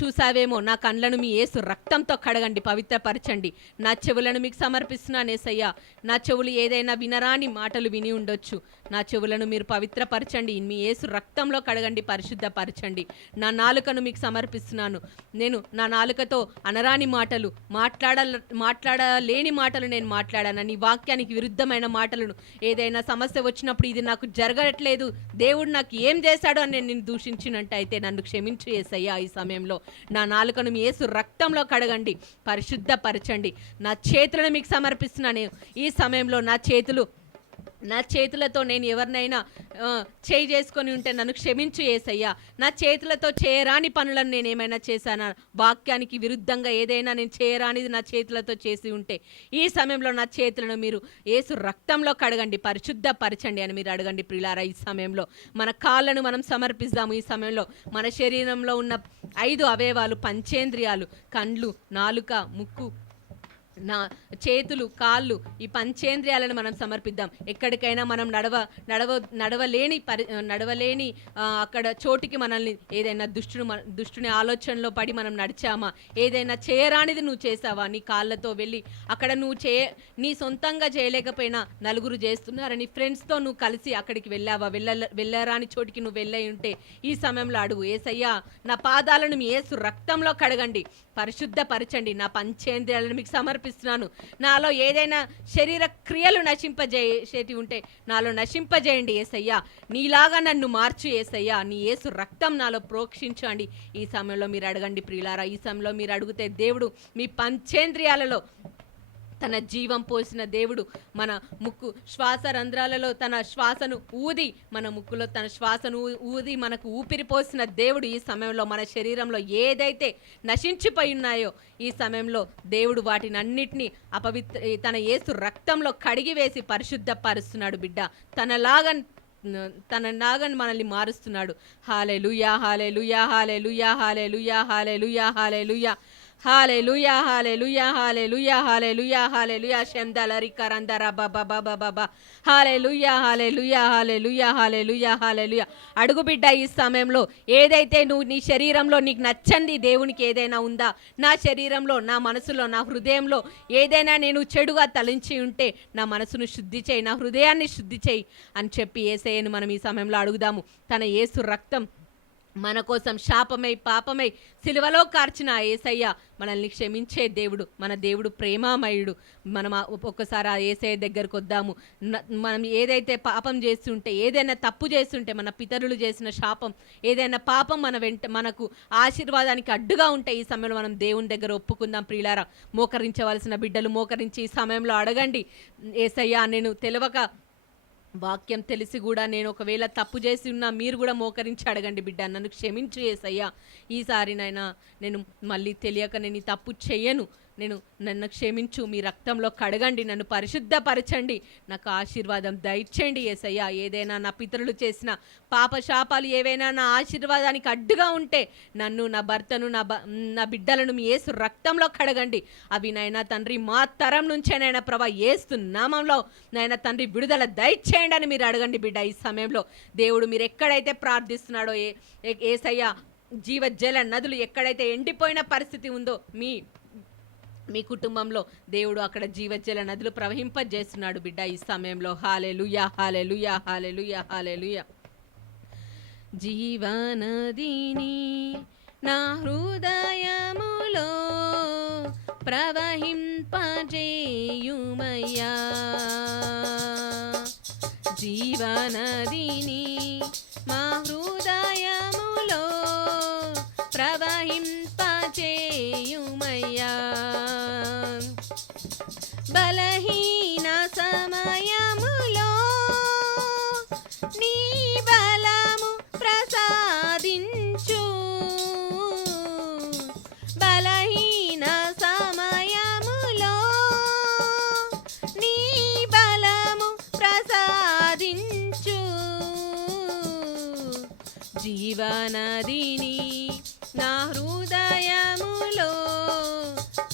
చూసావేమో, నా కళ్ళను మీ యేసు రక్తంతో కడగండి, పవిత్రపరచండి. నా చెవులను మీకు సమర్పిస్తున్నాను యేసయ్యా. నా చెవులు ఏదైనా వినరాని మాటలు విని ఉండొచ్చు, నా చెవులను మీరు పవిత్రపరచండి, మీ యేసు రక్తంలో కడగండి, పరిశుద్ధపరచండి. నా నాలుకను మీకు సమర్పిస్తున్నాను. నేను నా నాలుకతో అనరాని మాటలు, మాట్లాడలేని మాటలు నేను మాట్లాడాను, నీ వాక్యానికి విరుద్ధమైన మాటలను, ఏదైనా సమస్య వచ్చినప్పుడు ఇది నాకు జరగట్లేదు, దేవుడు నాకు ఏం చేశాడు అని నేను దూషించినట్టయితే నన్ను క్షమించు యేసయ్యా. ఈ సమయంలో నా నాలుకను మీ యేసు రక్తంలో కడగండి, పరిశుద్ధపరచండి. నా చేతులను మీకు సమర్పిస్తున్నాను ఈ సమయంలో. నా చేతులతో నేను ఎవరినైనా చేయి చేసుకొని ఉంటే నన్ను క్షమించు యేసయ్యా. నా చేతులతో చేయరాని పనులను నేను ఏమైనా చేశానా, వాక్యానికి విరుద్ధంగా ఏదైనా నేను చేయరానిది నా చేతులతో చేసి ఉంటే ఈ సమయంలో నా చేతులను మీరు యేసు రక్తంలో కడగండి, పరిశుద్ధపరచండి అని మీరు అడగండి ప్రియులారా. ఈ సమయంలో మన కాళ్ళను మనం సమర్పిస్తాము. ఈ సమయంలో మన శరీరంలో ఉన్న 5 అవయవాలు, పంచేంద్రియాలు, కండ్లు, నాలుక, ముక్కు, నా చేతులు, కాళ్ళు, ఈ పంచేంద్రియాలను మనం సమర్పిద్దాం. ఎక్కడికైనా మనం నడవలేని అక్కడ చోటికి మనల్ని ఏదైనా దుష్టుని ఆలోచనలో పడి మనం నడిచామా, ఏదైనా చేయరానిది నువ్వు చేసావా, నీ కాళ్ళతో వెళ్ళి అక్కడ నువ్వు నీ సొంతంగా చేయలేకపోయినా నలుగురు చేస్తున్నారని ఫ్రెండ్స్తో నువ్వు కలిసి అక్కడికి వెళ్ళావా, వెళ్ళరాని చోటికి నువ్వు వెళ్ళి ఉంటే ఈ సమయంలో అడుగు, ఏసయ్యా నా పాదాలను మీ యేసు రక్తంలో కడగండి, పరిశుద్ధపరచండి, నా పంచేంద్రియాలను మీకు సమర్పిస్తున్నాను, నాలో ఏదైనా శరీర క్రియలు నశింపజేసేటి ఉంటే నాలో నశింపజేయండి ఏసయ్యా, నీలాగా నన్ను మార్చు ఏసయ్యా, నీ యేసు రక్తం నాలో ప్రోక్షించండి. ఈ సమయంలో మీరు అడగండి ప్రియులారా. ఈ సమయంలో మీరు అడిగితే దేవుడు మీ పంచేంద్రియాలలో తన జీవం పోసిన దేవుడు మన ముక్కు శ్వాస రంధ్రాలలో తన శ్వాసను ఊది, మన ముక్కులో తన శ్వాసను ఊది మనకు ఊపిరి పోసిన దేవుడు ఈ సమయంలో మన శరీరంలో ఏదైతే నశించిపోయి ఉన్నాయో ఈ సమయంలో దేవుడు వాటిని అన్నిటినీ తన యేసు రక్తంలో కడిగివేసి పరిశుద్ధపరుస్తున్నాడు బిడ్డ. తనలాగా మనల్ని మారుస్తున్నాడు. హల్లెలూయా, హల్లెలూయా, హల్లెలూయా, హల్లెలూయా, హల్లెలూయా, హల్లెలూయా, హల్లెలూయా, హల్లెలూయా, హల్లెలూయా, హల్లెలూయా, హల్లెలూయా, శందలరి కరందర బాబా బాబా బాబా, హల్లెలూయా, హల్లెలూయా, హల్లెలూయా, హల్లెలూయా, హల్లెలూయా. అడుగు బిడ్డ, ఈ సమయంలో ఏదైతే నువ్వు నీ శరీరంలో నీకు నచ్చంది దేవునికి ఏదైనా ఉందా, నా శరీరంలో, నా మనసులో, నా హృదయంలో ఏదైనా నేను చెడుగా తలంచి ఉంటే నా మనసును శుద్ధి చేయి, నా హృదయాన్ని శుద్ధి చేయి అని చెప్పి యేసయ్యను మనం ఈ సమయంలో అడుగుదాము. తన యేసు రక్తం మన కోసం శాపమై పాపమై సిలువలో కార్చిన యేసయ్య మనల్ని క్షమించే దేవుడు, మన దేవుడు ప్రేమామయుడు. మనం ఒక్కసారి ఆ యేసయ్య దగ్గరకు వద్దాము. మనం ఏదైతే పాపం చేస్తుంటే, ఏదైనా తప్పు చేస్తుంటే, మన పితరులు చేసిన శాపం, ఏదైనా పాపం మనకు ఆశీర్వాదానికి అడ్డుగా ఉంటే ఈ సమయంలో మనం దేవుని దగ్గర ఒప్పుకుందాం ప్రియులారా. మోకరించవలసిన బిడ్డలు మోకరించి ఈ సమయంలో అడగండి, యేసయ్య నేను తెలియక వాక్యం తెలిసి కూడా నేను ఒకవేళ తప్పు చేసి ఉన్నా మీరు కూడా మోకరించి అడగండి బిడ్డ, నన్ను క్షమించు యేసయ్యా, ఈసారినైనా నేను మళ్ళీ తెలియక నేను ఈ తప్పు చెయ్యను, నన్ను క్షమించు, మీ రక్తంలో కడగండి, నన్ను పరిశుద్ధపరచండి, నాకు ఆశీర్వాదం దయచేయండి యేసయ్యా. ఏదైనా నా పితరులు చేసిన పాపశాపాలు ఏవైనా నా ఆశీర్వాదానికి అడ్డుగా ఉంటే నన్ను, నా భర్తను, నా బిడ్డలను మీ యేసు రక్తంలో కడగండి. అవి నైనా తండ్రి మా తరం నుంచేనైనా ప్రభా యేసు నామంలో నైనా తండ్రి విడుదల దయచేయండి అని మీరు అడగండి బిడ్డ. ఈ సమయంలో దేవుడు మీరు ఎక్కడైతే ప్రార్థిస్తున్నాడో యేసయ్యా, జీవజల నదులు ఎక్కడైతే ఎండిపోయిన పరిస్థితి ఉందో మీ కుటుంబంలో దేవుడు అక్కడ జీవజల నదులు ప్రవహింపజేస్తున్నాడు బిడ్డ ఈ సమయంలో. హల్లెలూయా, హల్లెలూయా, హల్లెలూయా, హల్లెలూయా. జీవనదిని నా హృదయములో ప్రవహింపజేయుమయ్యా, జీవనదిని మా హృదయములో ప్రవహింపజేయుమయ్యా, బలహీన సమయములో నీ బలము ప్రసాదించు, బలహీన సమయములో నీ బలము ప్రసాదించు, జీవనదిని నా హృదయములో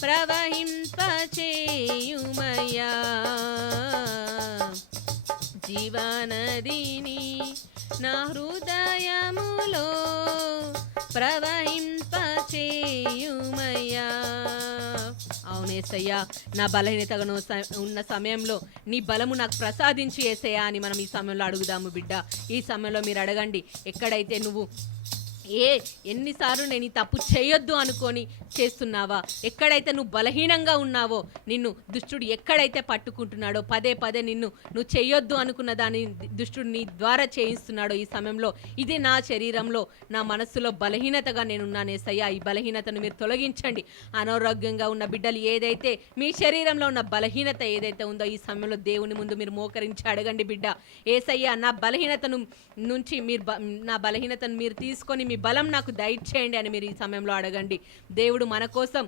ప్రవహింపచేయుమయ్యా, జీవనదిని నా హృదయములో ప్రవహింపచేయుమయ్యా. అవును యేసయ్యా, నా బలహీనతగా ఉన్న సమయంలో నీ బలము నాకు ప్రసాదించి యేసయ్యా అని మనం ఈ సమయంలో అడుగుదాము బిడ్డ. ఈ సమయంలో మీరు అడగండి, ఎక్కడైతే నువ్వు ఎన్నిసార్లు నేను ఈ తప్పు చేయొద్దు అనుకొని చేస్తున్నావా, ఎక్కడైతే నువ్వు బలహీనంగా ఉన్నావో, నిన్ను దుష్టుడు ఎక్కడైతే పట్టుకుంటున్నాడో, పదే పదే నువ్వు చేయొద్దు అనుకున్న దాన్ని దుష్టుడు నీ ద్వారా చేయిస్తున్నాడో ఈ సమయంలో, ఇది నా శరీరంలో నా మనస్సులో బలహీనతగా నేనున్నాను యేసయ్యా, ఈ బలహీనతను మీరు తొలగించండి. అనారోగ్యంగా ఉన్న బిడ్డలు ఏదైతే మీ శరీరంలో ఉన్న బలహీనత ఏదైతే ఉందో ఈ సమయంలో దేవుని ముందు మీరు మోకరించి అడగండి బిడ్డ. యేసయ్యా, నా బలహీనతను మీరు తీసుకొని మీ బలం నాకు దయచేయండి అని మీరు ఈ సమయంలో అడగండి. దేవుడు మన కోసం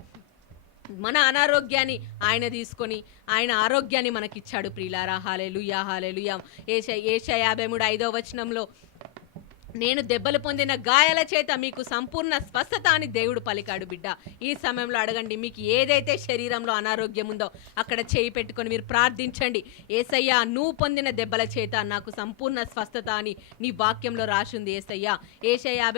మన అనారోగ్యాన్ని ఆయన తీసుకొని ఆయన ఆరోగ్యాన్ని మనకిచ్చాడు ప్రియులారా. హల్లెలూయా, హల్లెలూయా. యెషయా 53:5 వచనంలో నేను దెబ్బలు పొందిన గాయాల చేత మీకు సంపూర్ణ స్వస్థత అని దేవుడు పలికాడు బిడ్డ. ఈ సమయంలో అడగండి, మీకు ఏదైతే శరీరంలో అనారోగ్యం ఉందో అక్కడ చేయి పెట్టుకొని మీరు ప్రార్థించండి. యేసయ్యా, నువ్వు పొందిన దెబ్బల చేత నాకు సంపూర్ణ స్వస్థత అని నీ వాక్యంలో రాసింది యేసయ్యా. ఏషియా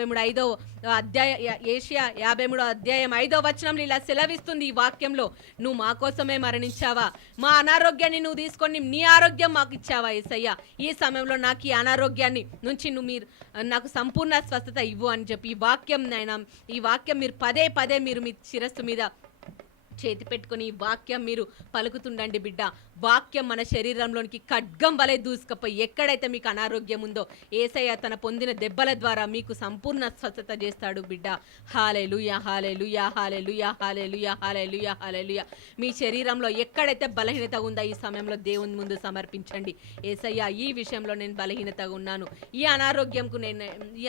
53 అధ్యాయం 5వ వచనంలో ఇలా సెలవిస్తుంది ఈ వాక్యంలో, నువ్వు మా కోసమే మరణించావా, మా అనారోగ్యాన్ని నువ్వు తీసుకొని నీ ఆరోగ్యం మాకు ఇచ్చావా యేసయ్యా. ఈ సమయంలో నాకు ఈ అనారోగ్యాన్ని నుంచి మీరు నాకు సంపూర్ణ స్వస్థత ఇవ్వు అని చెప్పి ఈ వాక్యం మీరు పదే పదే మీరు మీ శిరస్సు మీద చేతి పెట్టుకొని ఈ వాక్యం మీరు పలుకుతుండండి బిడ్డ. వాక్యం మన శరీరంలోనికి ఖడ్గం వలె దూసుకపోయి ఎక్కడైతే మీకు అనారోగ్యం ఉందో యేసయ్య తన పొందిన దెబ్బల ద్వారా మీకు సంపూర్ణ స్వస్థత చేస్తాడు బిడ్డ. హల్లెలూయా, హల్లెలూయా, హల్లెలూయా, హల్లెలూయా, హల్లెలూయా, హల్లెలూయా. మీ శరీరంలో ఎక్కడైతే బలహీనత ఉందో ఈ సమయంలో దేవుని ముందు సమర్పించండి. యేసయ్య, ఈ విషయంలో నేను బలహీనతగా ఉన్నాను, ఈ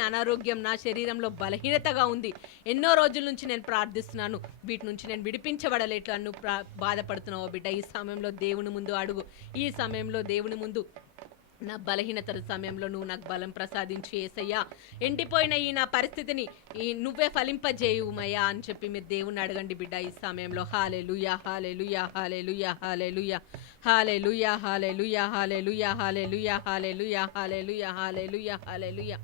అనారోగ్యం నా శరీరంలో బలహీనతగా ఉంది, ఎన్నో రోజుల నుంచి నేను ప్రార్థిస్తున్నాను, వీటి నుంచి నేను విడిపించబడలేట్లు అన్ను బాధపడుతున్నావు బిడ్డ. ఈ సమయంలో దేవుని ముందు అడుగు. ఈ సమయంలో దేవుని ముందు నా బలహీనతల సమయంలో నువ్వు నాకు బలం ప్రసాదించి యేసయ్యా, ఎండిపోయిన ఈ నా పరిస్థితిని నువ్వే ఫలింపజేయుమయ్యా అని చెప్పి మీరు దేవుని అడగండి బిడ్డ. ఈ సమయంలో హల్లెలూయా, హల్లెలూయా, హల్లెలూయా, హల్లెలూయా, హల్లెలూయా, హల్లెలూయా, హల్లెలూయా, హల్లెలూయా, హల్లెలూయా, హల్లెలూయా, హల్లెలూయా, హల్లెలూయా.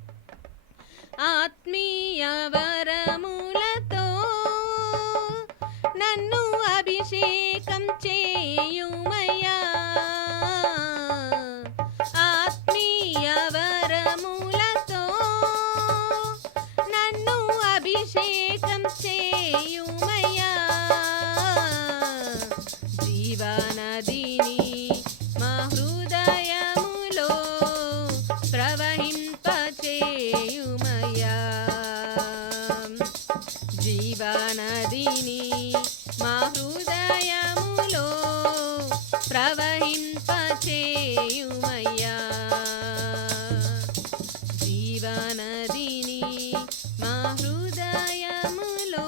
ఆత్మీయ వరములతో నన్ను అభిషేకం చేయుమయ్యా, ఆత్మీయ వరములతో నన్ను అభిషేకం చేయుమయ్యా, జీవనదిని మా హృదయములో ప్రవహింపచేయుమయ్యా, జీవనదిని మా హృదయములో ప్రవహింపచేయుమయ్యా, జీవనదిని మా హృదయములో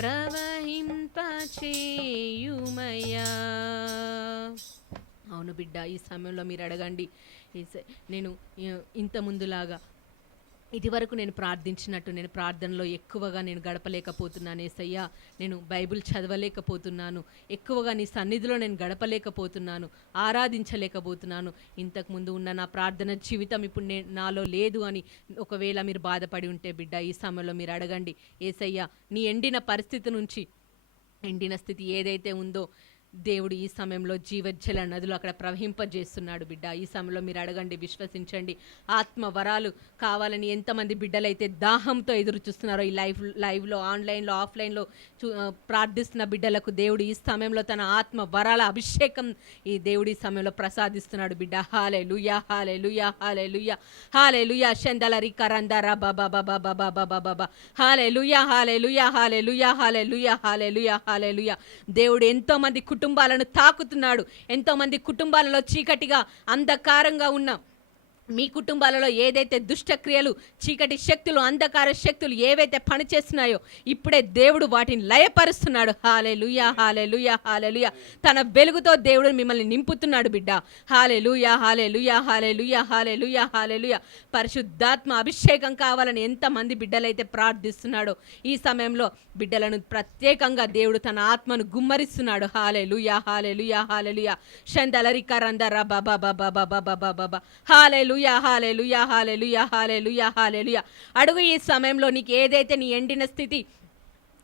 ప్రవహింపచేయుమయ్యా. అవును బిడ్డ, ఈ సమయంలో మీరు అడగండి, నేను ఇంత ముందులాగా ఇదివరకు నేను ప్రార్థించినట్టు నేను ప్రార్థనలో ఎక్కువగా నేను గడపలేకపోతున్నాను యేసయ్యా, నేను బైబిల్ చదవలేకపోతున్నాను, ఎక్కువగా నీ సన్నిధిలో నేను గడపలేకపోతున్నాను, ఆరాధించలేకపోతున్నాను, ఇంతకుముందు ఉన్న నా ప్రార్థన జీవితం ఇప్పుడు నాలో లేదు అని ఒకవేళ మీరు బాధపడి ఉంటే బిడ్డ, ఈ సమయంలో మీరు అడగండి, యేసయ్యా, నీ ఎండిన పరిస్థితి నుంచి, ఎండిన స్థితి ఏదైతే ఉందో దేవుడు ఈ సమయంలో జీవజల నదులు అక్కడ ప్రవహింపజేస్తున్నాడు బిడ్డ. ఈ సమయంలో మీరు అడగండి, విశ్వసించండి. ఆత్మ వరాలు కావాలని ఎంతమంది బిడ్డలైతే దాహంతో ఎదురు చూస్తున్నారో ఈ లైవ్లో, ఆన్లైన్లో, ఆఫ్లైన్లో ప్రార్థిస్తున్న బిడ్డలకు దేవుడు ఈ సమయంలో తన ఆత్మ వరాల అభిషేకం ఈ దేవుడు ఈ సమయంలో ప్రసాదిస్తున్నాడు బిడ్డ. హల్లెలూయా, హల్లెలూయా, హల్లెలూయా, హల్లెలూయా. షందలరి కరందరా బాబా బాబా బాబా బాబా బాబా. హల్లెలూయా, హల్లెలూయా, హల్లెలూయా, హల్లెలూయా, హల్లెలూయా, హల్లెలూయా. దేవుడు ఎంతో మంది కుటుంబాలను తాకుతున్నాడు. ఎంతో మంది కుటుంబాలలో చీకటిగా అంధకారంగా ఉన్న మీ కుటుంబాలలో ఏదైతే దుష్టక్రియలు, చీకటి శక్తులు, అంధకార శక్తులు ఏవైతే పనిచేస్తున్నాయో ఇప్పుడే దేవుడు వాటిని లయపరుస్తున్నాడు. హల్లెలూయా, హల్లెలూయా, హల్లెలూయా. తన వెలుగుతో దేవుడు మిమ్మల్ని నింపుతున్నాడు బిడ్డ. హల్లెలూయా, హల్లెలూయా, హల్లెలూయా, హల్లెలూయా, హల్లెలూయా. పరిశుద్ధాత్మ అభిషేకం కావాలని ఎంతమంది బిడ్డలైతే ప్రార్థిస్తున్నాడో ఈ సమయంలో బిడ్డలను ప్రత్యేకంగా దేవుడు తన ఆత్మను గుమ్మరిస్తున్నాడు. హల్లెలూయా, హల్లెలూయా, హల్లెలూయా. షందలరిక రందరా బాబా బాబా బాబా బాబా బాబా. హల్లెలూయా, హల్లెలూయా, హల్లెలూయా, హల్లెలూయా, హల్లెలూయా. అడుగు, ఈ సమయంలో నీకు ఏదైతే నీ ఎండిన స్థితి,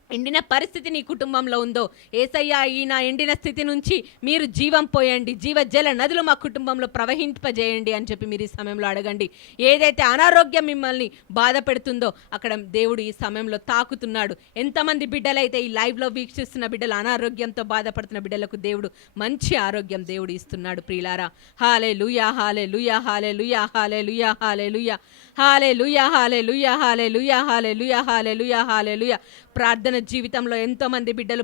ఎండిన పరిస్థితి నీ కుటుంబంలో ఉందో, యేసయ్యా, ఈ నా ఎండిన స్థితి నుంచి మీరు జీవం పోయండి, జీవజల నదులు మా కుటుంబంలో ప్రవహింపజేయండి అని చెప్పి మీరు ఈ సమయంలో అడగండి. ఏదైతే అనారోగ్యం మిమ్మల్ని బాధ పెడుతుందో అక్కడ దేవుడు ఈ సమయంలో తాకుతున్నాడు. ఎంతమంది బిడ్డలైతే ఈ లైవ్లో వీక్షిస్తున్న బిడ్డలు అనారోగ్యంతో బాధపడుతున్న బిడ్డలకు దేవుడు మంచి ఆరోగ్యం దేవుడు ఇస్తున్నాడు ప్రియులారా. హల్లెలూయా, హల్లెలూయా, హల్లెలూయా, హల్లెలూయా, హల్లెలూయా, హల్లెలూయా, హల్లెలూయా, హల్లెలూయా, హల్లెలూయా, హల్లెలూయా, హల్లెలూయా. ప్రార్థన జీవితంలో ఎంతోమంది బిడ్డలు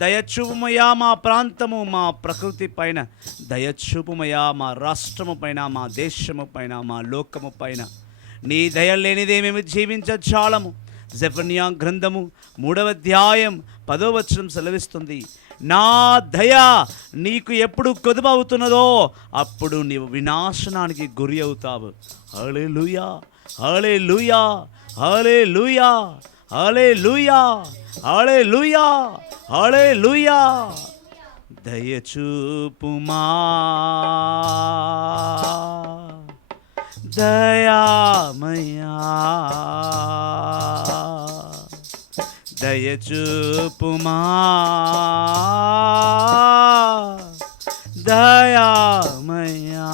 దయచూపుమయ్యా మా ప్రాంతము మా ప్రకృతి పైన, దయచూపుమయ్యా మా రాష్ట్రము పైన, మా దేశము పైన, మా లోకము పైన. నీ దయ లేనిదే మేము జీవించచాలము. జెఫన్యా గ్రంథము 3వ అధ్యాయం 10వ వచనం సెలవిస్తుంది, నా దయ నీకు ఎప్పుడు కొదువవుతున్నదో అప్పుడు నీవు వినాశనానికి గురి అవుతావు. హల్లెలూయా, హల్లెలూయా, హల్లెలూయా, హల్లెలూయా, హల్లెలూయా, హల్లెలూయా. దయచూపుమా దయామయా, దయచూపుమా దయామయా.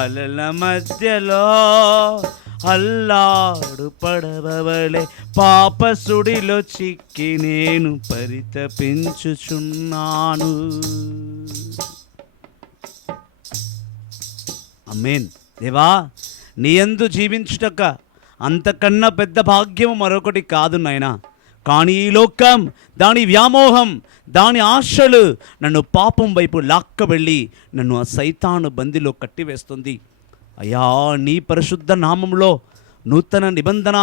అలల మధ్యలో అల్లాడు పడవలే పాపసుడిలో చిక్కి నేను పరితపించుచున్నాను. ఆమేన్. దేవా, నీ యందు జీవించుటక అంతకన్నా పెద్ద భాగ్యము మరొకటి కాదు నాయనా. కానీ ఈ లోకం, దాని వ్యామోహం, దాని ఆశలు నన్ను పాపం వైపు లాక్క వెళ్ళి నన్ను ఆ సైతాను బందిలో కట్టివేస్తుంది. అయ్యా, నీ పరిశుద్ధ నామంలో నూతన నిబంధన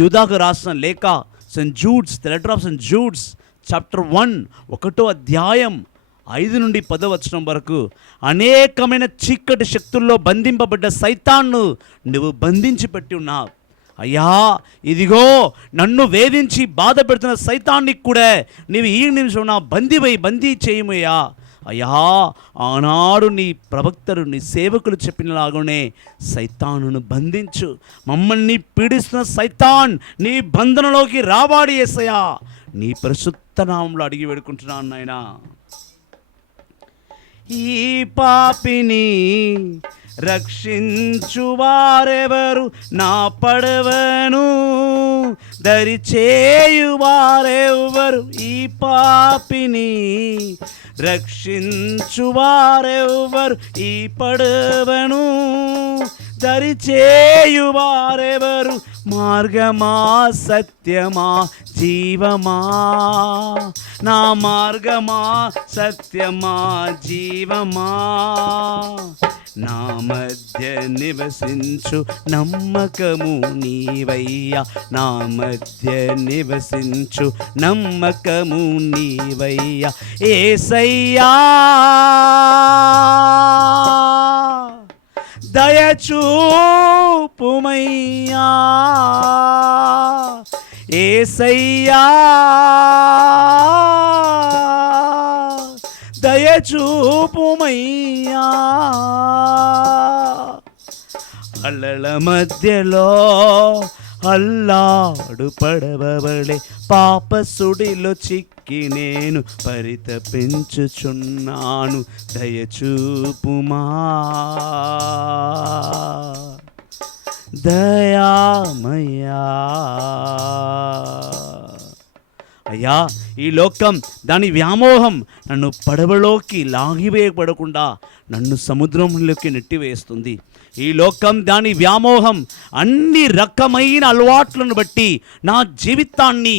యూదాకు రాసిన లేఖ Saint జూడ్స్, the letter of Saint జూడ్స్ chapter 1 1వ అధ్యాయం 5 నుండి 10వ వచనం వరకు అనేకమైన చీకటి శక్తుల్లో బంధింపబడ్డ సైతాన్ను నువ్వు బంధించి పెట్టి ఉన్నావు. అయ్యా, ఇదిగో నన్ను వేధించి బాధ పెడుతున్న సైతాన్ని కూడా నీవు ఈ నిమిషం నా బందీ చేయమయ్యా. అయ్యా, ఆనాడు నీ ప్రవక్తలు, నీ సేవకులు చెప్పినలాగానే సైతానును బంధించు. మమ్మల్ని పీడిస్తున్న సైతాన్ నీ బంధనలోకి రావాడి యేసయ్యా. నీ పరిశుద్ధ నామంలో అడిగి వేడుకుంటున్నాను నాయనా. ఈ పాపిని రక్షించువారెవరు, నా పడవను దరిచేయువారెవరు. ఈ పాపిని రక్షించువారెవరు, ఈ పడవను దరిచేయువారెవరు. మార్గమా, సత్యమా, జీవమా, నా మార్గమా, సత్యమా, జీవమా. నా మధ్య నివసించు నమ్మకము నీవయ్యా, నా మధ్య నివసించు నమ్మకము నీవయ్యా. యేసయ్యా, దయచూపుమయ్యా. యేసయ్యా, దయచూపుమయ్యా. అలల మధ్యలో అల్లాడు పడవలే పాపసుడిలో చిక్కి నేను పరితపించుచున్నాను. దయచూపుమా దయామయ్యా. అయ్యా, ఈ లోకం, దాని వ్యామోహం నన్ను పడవలోకి లాగివేయబడకుండా నన్ను సముద్రంలోకి నెట్టివేస్తుంది. ఈ లోకం, దాని వ్యామోహం అన్ని రకమైన అలవాట్లను బట్టి నా జీవితాన్ని,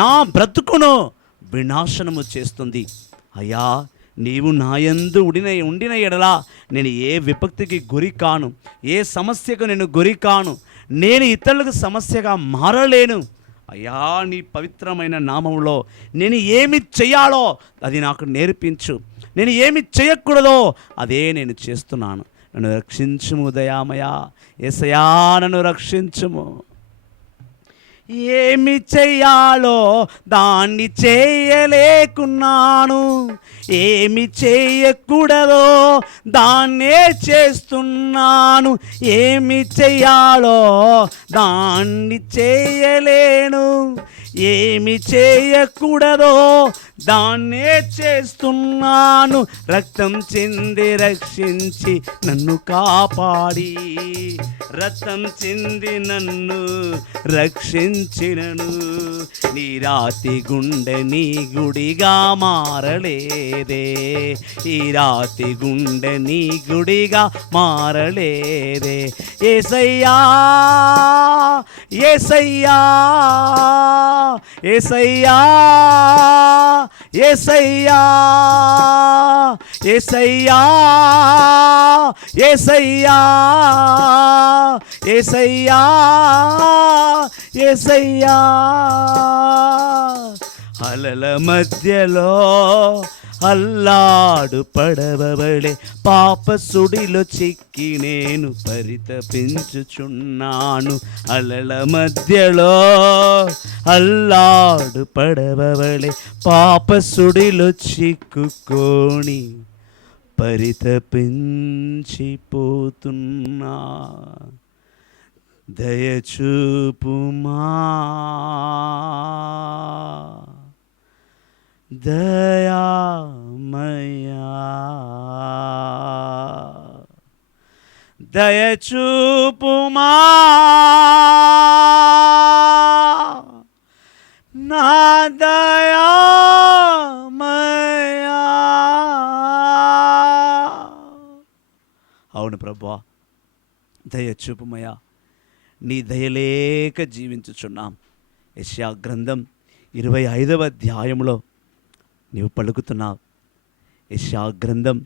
నా బ్రతుకును వినాశనము చేస్తుంది. అయ్యా, నీవు నాయందు ఉండిన ఎడలా నేను ఏ విపత్తికి గురి కాను, ఏ సమస్యకు నేను గురి కాను, నేను ఇతరులకు సమస్యగా మారలేను. అయ్యా, నీ పవిత్రమైన నామంలో నేను ఏమి చేయాలో అది నాకు నేర్పించు. నేను ఏమి చేయకూడదో అదే నేను చేస్తున్నాను. నన్ను రక్షించుము దయామయా. యేసయ్యా, నన్ను రక్షించుము. ఏమి చెయ్యాలో దాన్ని చేయలేకున్నాను, ఏమి చేయకూడదో దాన్నే చేస్తున్నాను. ఏమి చెయ్యాలో దాన్ని చేయలేను, ఏమి చేయకూడదో దాన్నే చేస్తున్నాను. రక్తం చెంది రక్షించి నన్ను కాపాడి, రక్తం చెంది నన్ను రక్షించినను. నీ రాతి గుండె నీ గుడిగా మారలేదే, ఈ రాతి గుండె నీ గుడిగా మారలేదే. యేసయ్యా యేసయ్యా యేసయ్యా యేసయ్యా యేసయ్యా యేసయ్యా యేసయ్యా యేసయ్యా. అలల మధ్యలో అల్లాడు పడవబడే పాప సుడిలో చిక్కి నేను పరితపించుచున్నాను. అలల మధ్యలో అల్లాడు పడవబడే పాప సుడిలో చిక్కుకొని పరితపించిపోతున్నా. దయచూపుమా దయామయా, దయచూపుమా నా దయామయా. అవును ప్రభువా, దయచూపుమయ్యా, నీ దయలేక జీవించుచున్నాం. యెషయా గ్రంథం 25వ అధ్యాయంలో నీవు పలుకుతున్నావు. యెషయా గ్రంథం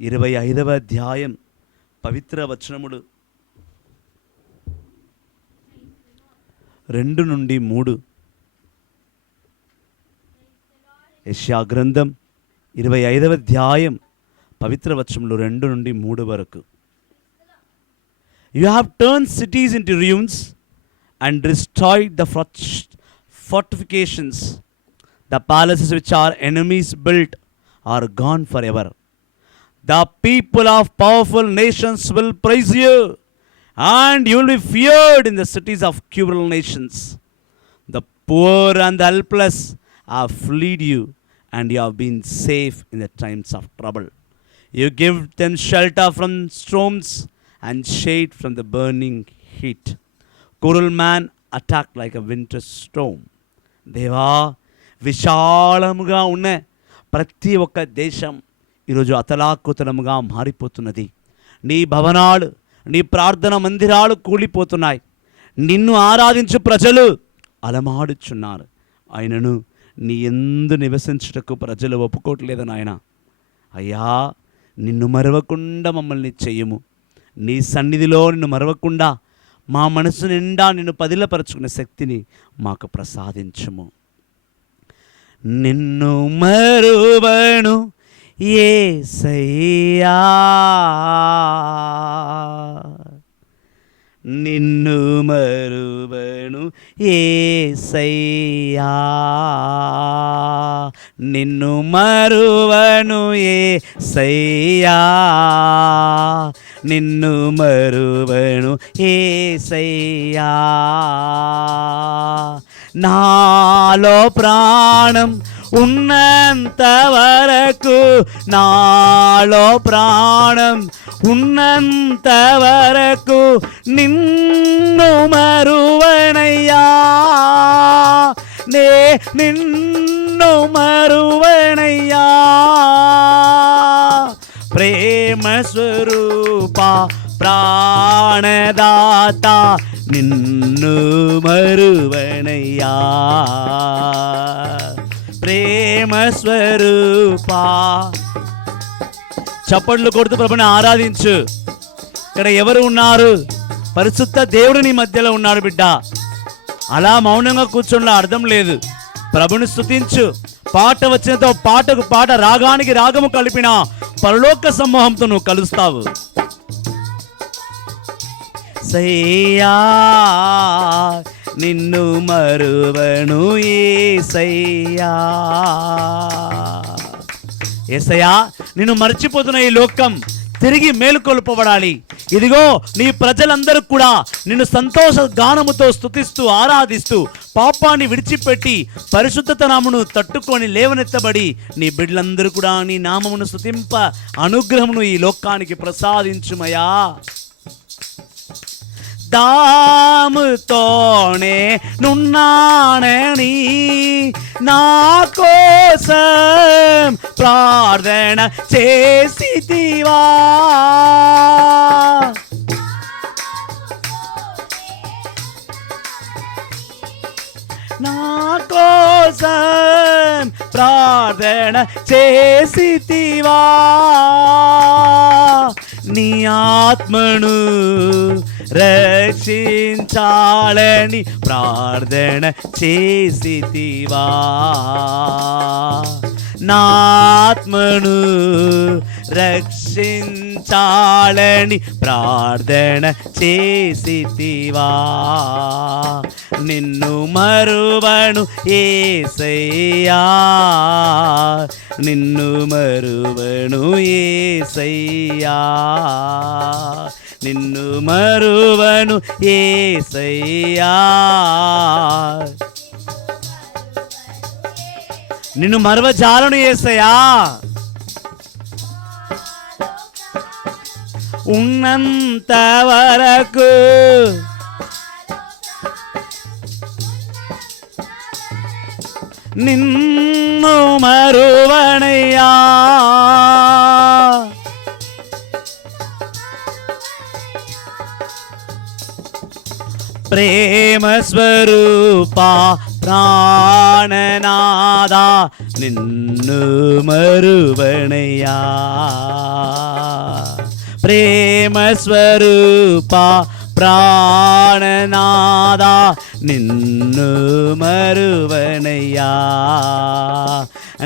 25వ అధ్యాయం పవిత్ర వచనములు 2 నుండి 3. యెషయా గ్రంథం 25వ అధ్యాయం పవిత్ర వచనములు 2 నుండి 3 వరకు. You have turned cities into ruins and destroyed the fortifications. The palaces which our enemies built are gone forever. The people of powerful nations will praise you, and you will be feared in the cities of cruel nations. The poor and the helpless have fled you, and you have been safe in the times of trouble. You give them shelter from storms and shade from the burning heat. Cruel man attacked like a winter storm. దేవా, విశాలముగా ఉన్న ప్రతి ఒక్క దేశం ఈరోజు అతలాకుతలముగా మారిపోతున్నది. నీ భవనాలు, నీ ప్రార్థన మందిరాలు కూలిపోతున్నాయి. నిన్ను ఆరాధించు ప్రజలు అలమాడుచున్నారు. ఆయనను నీ యందు నివసించుటకు ప్రజలు ఒప్పుకోవట్లేదు నాయన. అయ్యా, నిన్ను మరవకుండా మమ్మల్ని చెయ్యము. నీ సన్నిధిలో నిన్ను మరవకుండా మా మనసు నిండా నిన్ను పదిలపరచుకునే శక్తిని మాకు ప్రసాదించుము. నిన్ను మరువను యేసయ్యా, నిన్ను మరువను యేసయ్యా, నిన్ను మరువను యేసయ్యా, నిన్ను మరువను యేసయ్యా. నాలో ప్రాణం ఉన్నంత వరకు, నాలో ప్రాణం ఉన్నంత వరకు నిన్ను మరువనయ్యా, నే నిన్ను మరువనయ్యా. ప్రేమ స్వరూప ప్రాణదాత నిన్ను మరువనయ్యా. ప్రేమ స్వరూప. చప్పట్లు కొడుతూ ప్రభుని ఆరాధించు. ఇక్కడ ఎవరు ఉన్నారు? పరిశుద్ధ దేవుడు నీ మధ్యలో ఉన్నాడు బిడ్డ. అలా మౌనంగా కూర్చోండి అర్థం లేదు. ప్రభుని స్తుతించు. పాట వచ్చినతో పాటకు పాట, రాగానికి రాగము కలిపిన పరలోక సమూహంతో నువ్వు కలుస్తావు. సయ్యా, నిన్ను మరువను యేసయ్యా. యేసయ్యా, నిన్ను మర్చిపోతున్న ఈ లోకం తిరిగి మేలుకొల్పబడాలి. ఇదిగో నీ ప్రజలందరూ కూడా నిన్ను సంతోష గానముతో స్తుతిస్తూ ఆరాధిస్తూ పాపాన్ని విడిచిపెట్టి పరిశుద్ధత నామమును తట్టుకొని లేవనెత్తబడి నీ బిడ్డలందరూ కూడా నీ నామమును స్తుతింప అనుగ్రహమును ఈ లోకానికి ప్రసాదించుమయా. దాముతోనే నున్నానని నా కోసం ప్రార్థన చేసితివా. నా కోసం ప్రార్థన చేసితివా. నీ ఆత్మను రక్షించాలని ప్రార్థన చేసితివా. నా ఆత్మను రక్షించాలని ప్రార్థన చేసితివా. నిన్ను మరువను యేసయ్యా, నిన్ను మరువను యేసయ్యా, నిన్ను మరువను యేసయ్యా. నిన్ను మరవజాలను యేసయ్యా. ఉన్నంత వరకు నిన్ను మరువనయ్యా. ప్రేమ స్వరూపా ప్రాణనాదా నిన్ను మరువనయ్యా. ప్రేమ స్వరూపా ప్రాణనాదా నిన్ను మరువనయ్యా.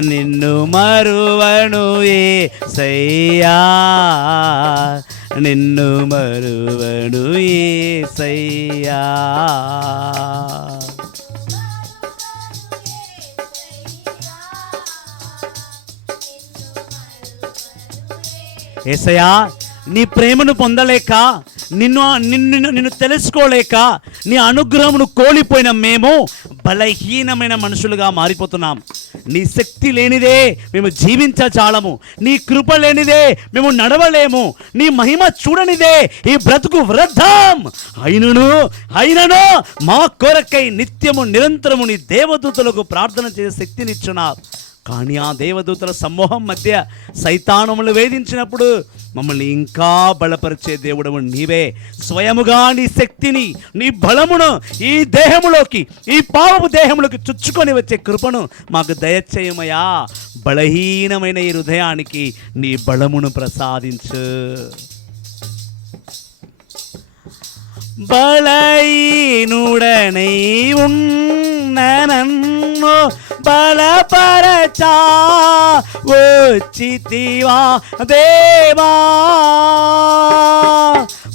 నిన్ను మరువను యేసయ్యా, నిన్ను మరువను యేసయ్యా. యేసయ్యా, నీ ప్రేమను పొందలేక నిన్ను నిన్ను నిన్ను తెలుసుకోలేక నీ అనుగ్రహమును కోల్పోయిన మేము బలహీనమైన మనుషులుగా మారిపోతున్నాం. నీ శక్తి లేనిదే మేము జీవించచాలము, నీ కృప లేనిదే మేము నడవలేము, నీ మహిమ చూడనిదే ఈ బ్రతుకు వృద్ధం. అయినను మా కొరకై నిత్యము నిరంతరము నీ దేవదూతలకు ప్రార్థన చేసే శక్తినిచ్చున్నావు. కానీ ఆ దేవదూతల సమూహం మధ్య సైతానములు వేధించినప్పుడు మమ్మల్ని ఇంకా బలపరిచే దేవుడవు నీవే. స్వయముగా నీ శక్తిని, నీ బలమును ఈ దేహములోకి, ఈ పాపపు దేహములోకి చుచ్చుకొని వచ్చే కృపను మాకు దయచేయమయా. బలహీనమైన ఈ హృదయానికి నీ బలమును ప్రసాదించు. బలహీనుడనై ఉన్న నన్ను బలపరచా వచ్చితివా దేవా.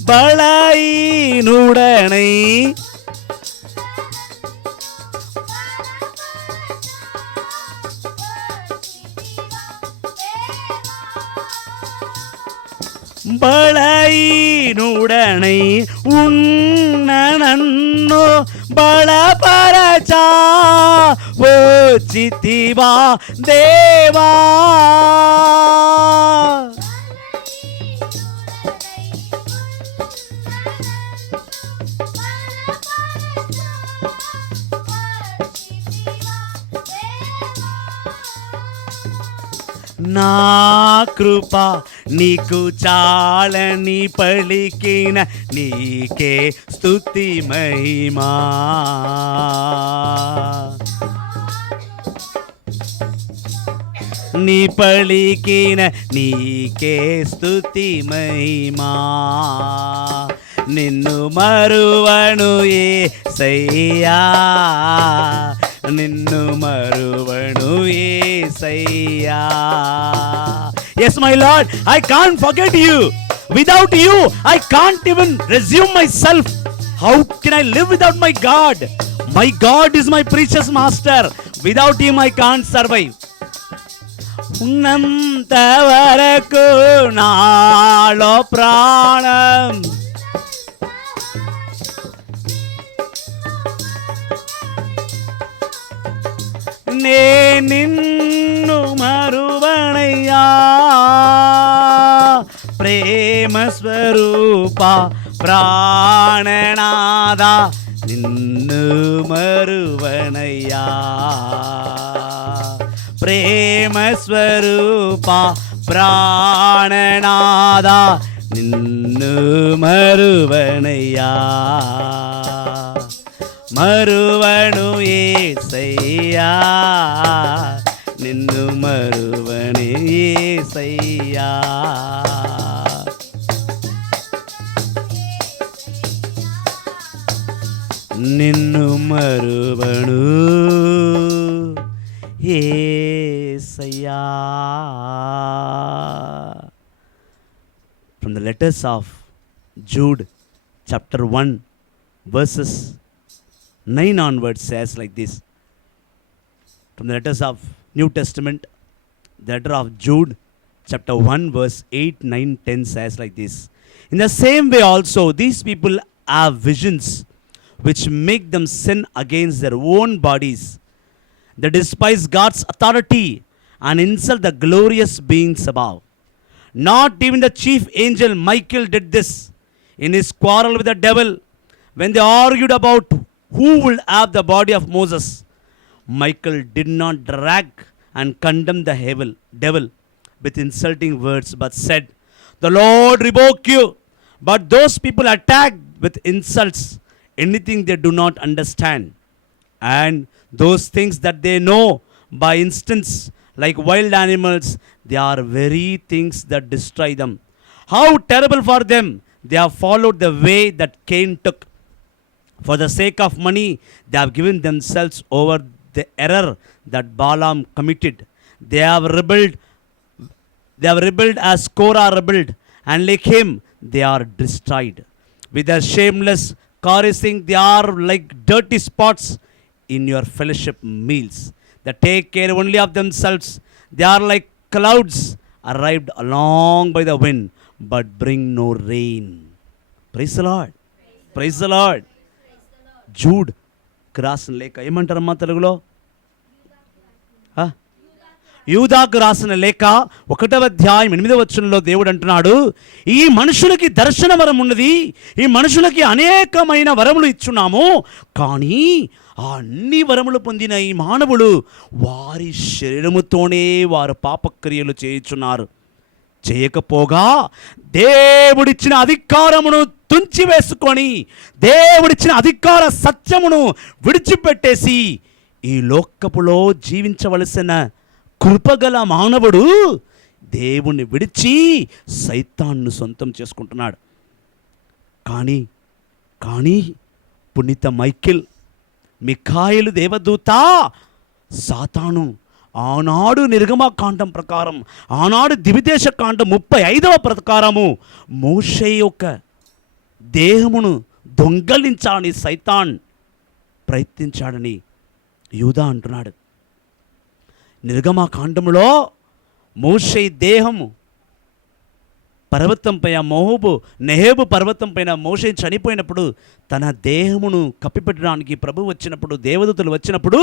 బలహీనుడనై బలహీనుడనై ఉన్న నన్ను బలపరచా వచ్చితివా దేవా. నా కృప నీకు చాలని పలికిన నీకే స్తుతి మహిమా. నీ పలికిన నీకే స్తుతి మహిమా. నిన్ను మరువను యేసయ్యా, నిన్ను మరువను యేసయ్యా. Yes, my Lord, I can't forget you. Without you, I can't even resume myself. How can I live without my God? My God is my precious master. Without him, I can't survive. ఉన్నంత వరకు నా నాలో ప్రాణం నే నిన్ను మరువనయ్యా ప్రేమ స్వరూప ప్రాణనాద నిన్ను మరువనయ్యా ప్రేమ స్వరూప ప్రాణనాద నిన్ను మరువనయ్యా మరువను యేసయ్యా నిన్ను మరువను యేసయ్యా నిన్ను మరువను యేసయ్యా. From the letters of Jude chapter 1 verses 9 onwards says like this. From the letters of New Testament, the letter of Jude chapter 1 verse 8, 9, 10 says like this. In the same way also these people have visions which make them sin against their own bodies. They despise God's authority and insult the glorious beings above. Not even the chief angel Michael did this in his quarrel with the devil when they argued about who will have the body of Moses. Michael did not drag and condemn the devil with insulting words, but said, "The Lord rebuke you." But those people attacked with insults anything they do not understand, and those things that they know by instance, like wild animals, they are very things that destroy them. How terrible for them! They have followed the way that Cain took. For the sake of money, they have given themselves over the error that Balaam committed. They have rebelled as Korah rebelled, and like him, they are destroyed. With their shameless caressing, they are like dirty spots in your fellowship meals. They take care only of themselves. They are like clouds arrived along by the wind, but bring no rain. Praise the Lord. Praise the Lord. Jude రాసిన లేఖ ఏమంటారమ్మా తెలుగులో? యూదాకు రాసిన లేఖ 1వ అధ్యాయం 8వ వచనంలో దేవుడు అంటున్నాడు, ఈ మనుషులకి దర్శన వరం ఉన్నది, ఈ మనుషులకి అనేకమైన వరములు ఇచ్చున్నాము, కానీ ఆ అన్ని వరములు పొందిన ఈ మానవులు వారి శరీరముతోనే వారు పాపక్రియలు చేయుచున్నారు. చేయకపోగా దేవుడిచ్చిన అధికారమును తుంచివేసుకొని దేవుడిచ్చిన అధికార సత్యమును విడిచిపెట్టేసి ఈ లోకపులో జీవించవలసిన కృపగల మానవుడు దేవుణ్ణి విడిచి సైతాన్ను సొంతం చేసుకుంటున్నాడు. కానీ పునీత మిఖాయేలు దేవదూత సాతాను ఆనాడు నిర్గమకాండం ప్రకారం, ఆనాడు దివిదేశ కాండం 35వ ప్రకారము మోషే యొక్క దేహమును దొంగలించాలని సైతాన్ ప్రయత్నించాడని యూదా అంటున్నాడు. నిర్గమకాండములో మోషే దేహము పర్వతంపై నెహేబు పర్వతం పైన మోషే చనిపోయినప్పుడు తన దేహమును కప్పిపెట్టడానికి ప్రభు వచ్చినప్పుడు, దేవదూతలు వచ్చినప్పుడు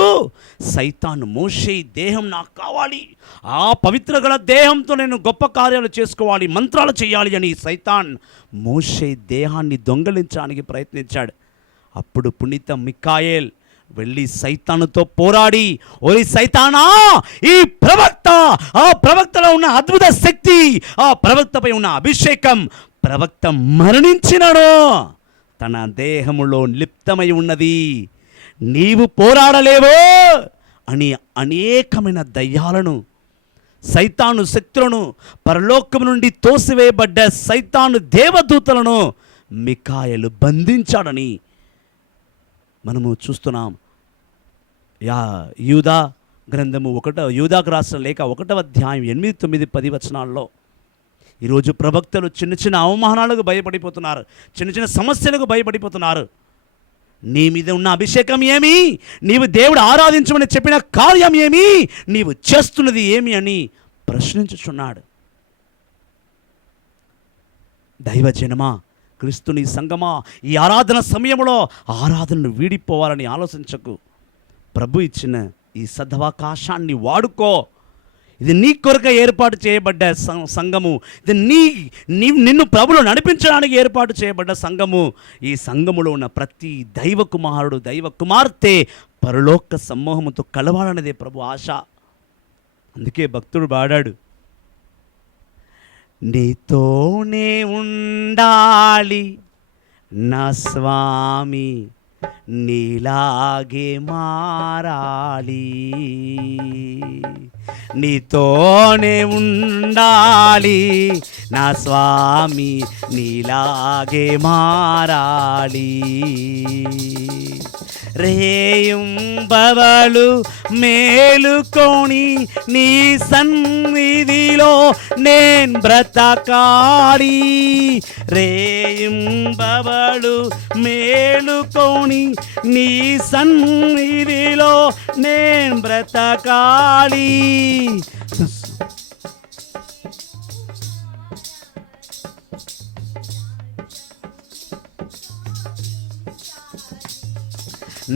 సైతాను మోషే దేహం నాకు కావాలి, ఆ పవిత్ర గల దేహంతో నేను గొప్ప కార్యాలు చేసుకోవాలి, మంత్రాలు చేయాలి అని సైతాన్ మోషే దేహాన్ని దొంగలించడానికి ప్రయత్నించాడు. అప్పుడు పునీత మిఖాయేల్ వెళ్ళి సైతానుతో పోరాడి, ఓరి సైతానా, ఈ ప్రవక్త, ఆ ప్రవక్తలో ఉన్న అద్భుత శక్తి, ఆ ప్రవక్తపై ఉన్న అభిషేకం, ప్రవక్త మరణించినను తన దేహములో లిప్తమై ఉన్నది, నీవు పోరాడలేవో అని అనేకమైన దయ్యాలను, సైతాను శక్తులను, పరలోకం నుండి తోసివేయబడ్డ సైతాను దేవదూతలను మిఖాయేలు బంధించాడని మనము చూస్తున్నాం. యూదా గ్రంథము యూదాకు రాసిన లేఖ 1వ అధ్యాయం 8, 9, 10 వచనాల్లో ఈరోజు ప్రవక్తలు చిన్న చిన్న అవమానాలకు భయపడిపోతున్నారు, చిన్న చిన్న సమస్యలకు భయపడిపోతున్నారు. నీ మీద ఉన్న అభిషేకం ఏమి, నీవు దేవుడు ఆరాధించమని చెప్పిన కార్యం ఏమి, నీవు చేస్తున్నది ఏమి అని ప్రశ్నించుచున్నాడు. దైవజనమా, క్రీస్తుని సంగమా, ఈ ఆరాధన సమయంలో ఆరాధనను వీడిపోవాలని ఆలోచించకు. ప్రభు ఇచ్చిన ఈ సదవకాశాన్ని వాడుకో. ఇది నీ కొరక ఏర్పాటు చేయబడ్డ సంఘము. ఇది నిన్ను ప్రభులో నడిపించడానికి ఏర్పాటు చేయబడ్డ సంఘము. ఈ సంఘములో ఉన్న ప్రతి దైవ కుమారుడు, దైవ కుమార్తె పరలోక సమూహముతో కలవాలన్నదే ప్రభు ఆశ. అందుకే భక్తుడు పాడాడు, నీతోనే ఉండాలి నా స్వామి, నీలాగే మారాలి. నీతోనే ఉండాలి నా స్వామి, నీలాగే మారాలి. రేయింబవలు మేలుకొని నీ సన్నిధిలో నేను బ్రతకాలి. రేయింబవలు మేలుకొని నీ సన్నిధిలో నేను బ్రతకాలి.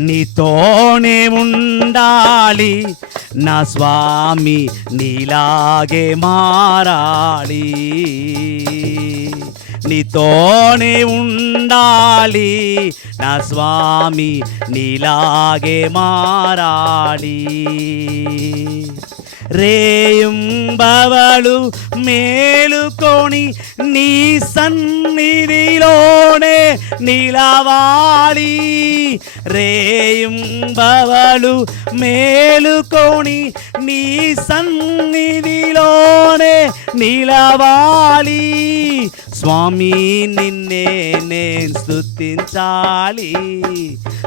నీతోనే ఉండాలి నా స్వామి, నీలాగే మారాలి. నీతోనే ఉండాలి నా స్వామి, నీలాగే మారాలి. రేయింబవలు మేలుకొని నీ సన్నిధిలోనే నిలవాలి. రేయింబవలు మేలుకొని నీ సన్నిధిలోనే నిలవాలి. స్వామి నిన్నే నేను స్తుతించాలి.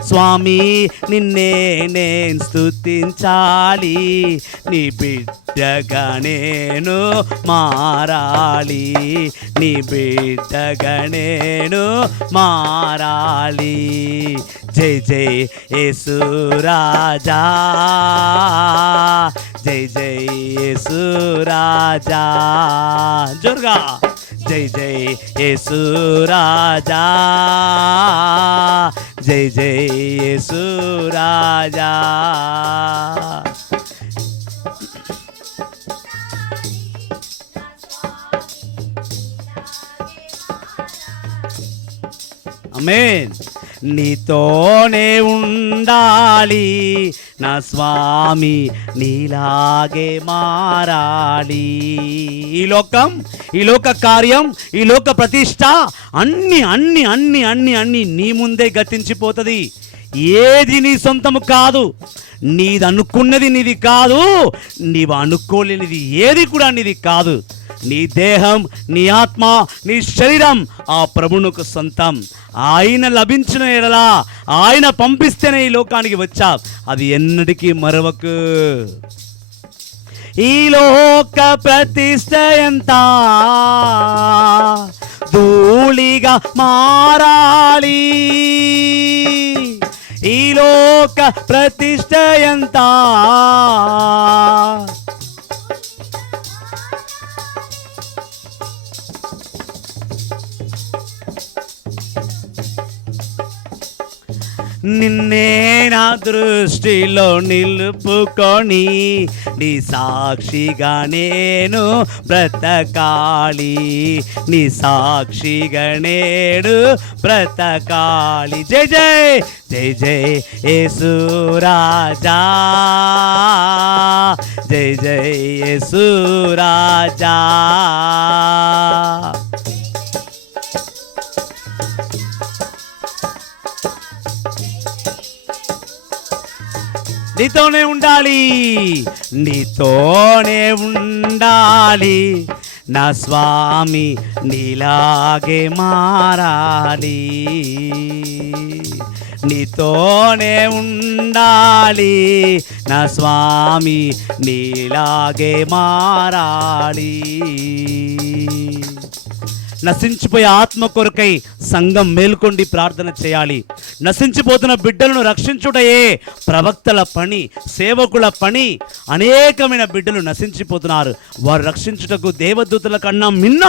స్వామి నిన్నే నేను స్తుతించాలి. నీ బిడ్డగా నేను మారాలి. నీ బిడ్డగా నేను మారాలి. జై జై యేసు రాజా, జై జై యేసు రాజా. జోరుగా జై జై యేసు రాజా, జై జై యేసు రాజా. ఆమేన్. నీతోనే ఉండాలి నా స్వామి, నీలాగే మారాలి. ఈ లోక కార్యం, ఈ లోక ప్రతిష్ట అన్ని అన్ని అన్ని అన్ని అన్ని నీ ముందే గతించిపోతుంది. ఏది నీ సొంతము కాదు. నీది అనుకున్నది నీది కాదు. నీవు అనుకోలేనిది ఏది కూడా నీది కాదు. నీ దేహం, నీ ఆత్మ, నీ శరీరం ఆ ప్రభువునకు సొంతం. ఆయన లభించిన ఎడలా, ఆయన పంపిస్తేనే ఈ లోకానికి వచ్చా. అది ఎన్నటికీ మరవకు. ఈ లోక ప్రతిష్ట ఎంత ధూళిగా మారాలి. ఈ లోక ప్రతిష్ట ఎంత నిన్నే నా దృష్టిలో నిలుపుకొని నీ సాక్షిగా నేను బ్రతకాలి. నీ సాక్షిగా నేను బ్రతకాలి. జై జై జై జై యేసు రాజా, జై జై యేసు రాజా. నీతోనే ఉండాలి, నీతోనే ఉండాలి నా స్వామి, నీలాగే మారాలి. నీతోనే ఉండాలి నా స్వామి, నీలాగే మారాలి. నశించిపోయే ఆత్మ కొరకై సంఘం మేల్కొండి ప్రార్థన చేయాలి. నశించిపోతున్న బిడ్డలను రక్షించుటయే ప్రవక్తల పని, సేవకుల పని. అనేకమైన బిడ్డలు నశించిపోతున్నారు. వారు రక్షించుటకు దేవదూతల కన్నా మిన్న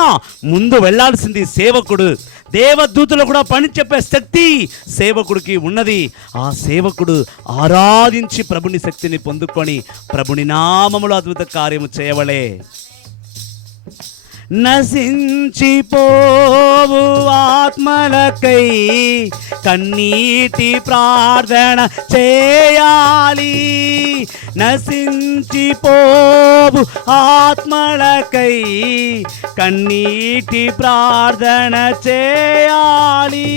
ముందు వెళ్ళాల్సింది సేవకుడు. దేవదూతలు కూడా పని చెప్పే శక్తి సేవకుడికి ఉన్నది. ఆ సేవకుడు ఆరాధించి ప్రభుని శక్తిని పొందుకొని ప్రభుని నామములో అద్భుత కార్యము చేయవలే. నశించిపోవు ఆత్మలకై కన్నీటి ప్రార్థన చేయాలి. నశించిపోవు ఆత్మలకై కన్నీటి ప్రార్థన చేయాలి.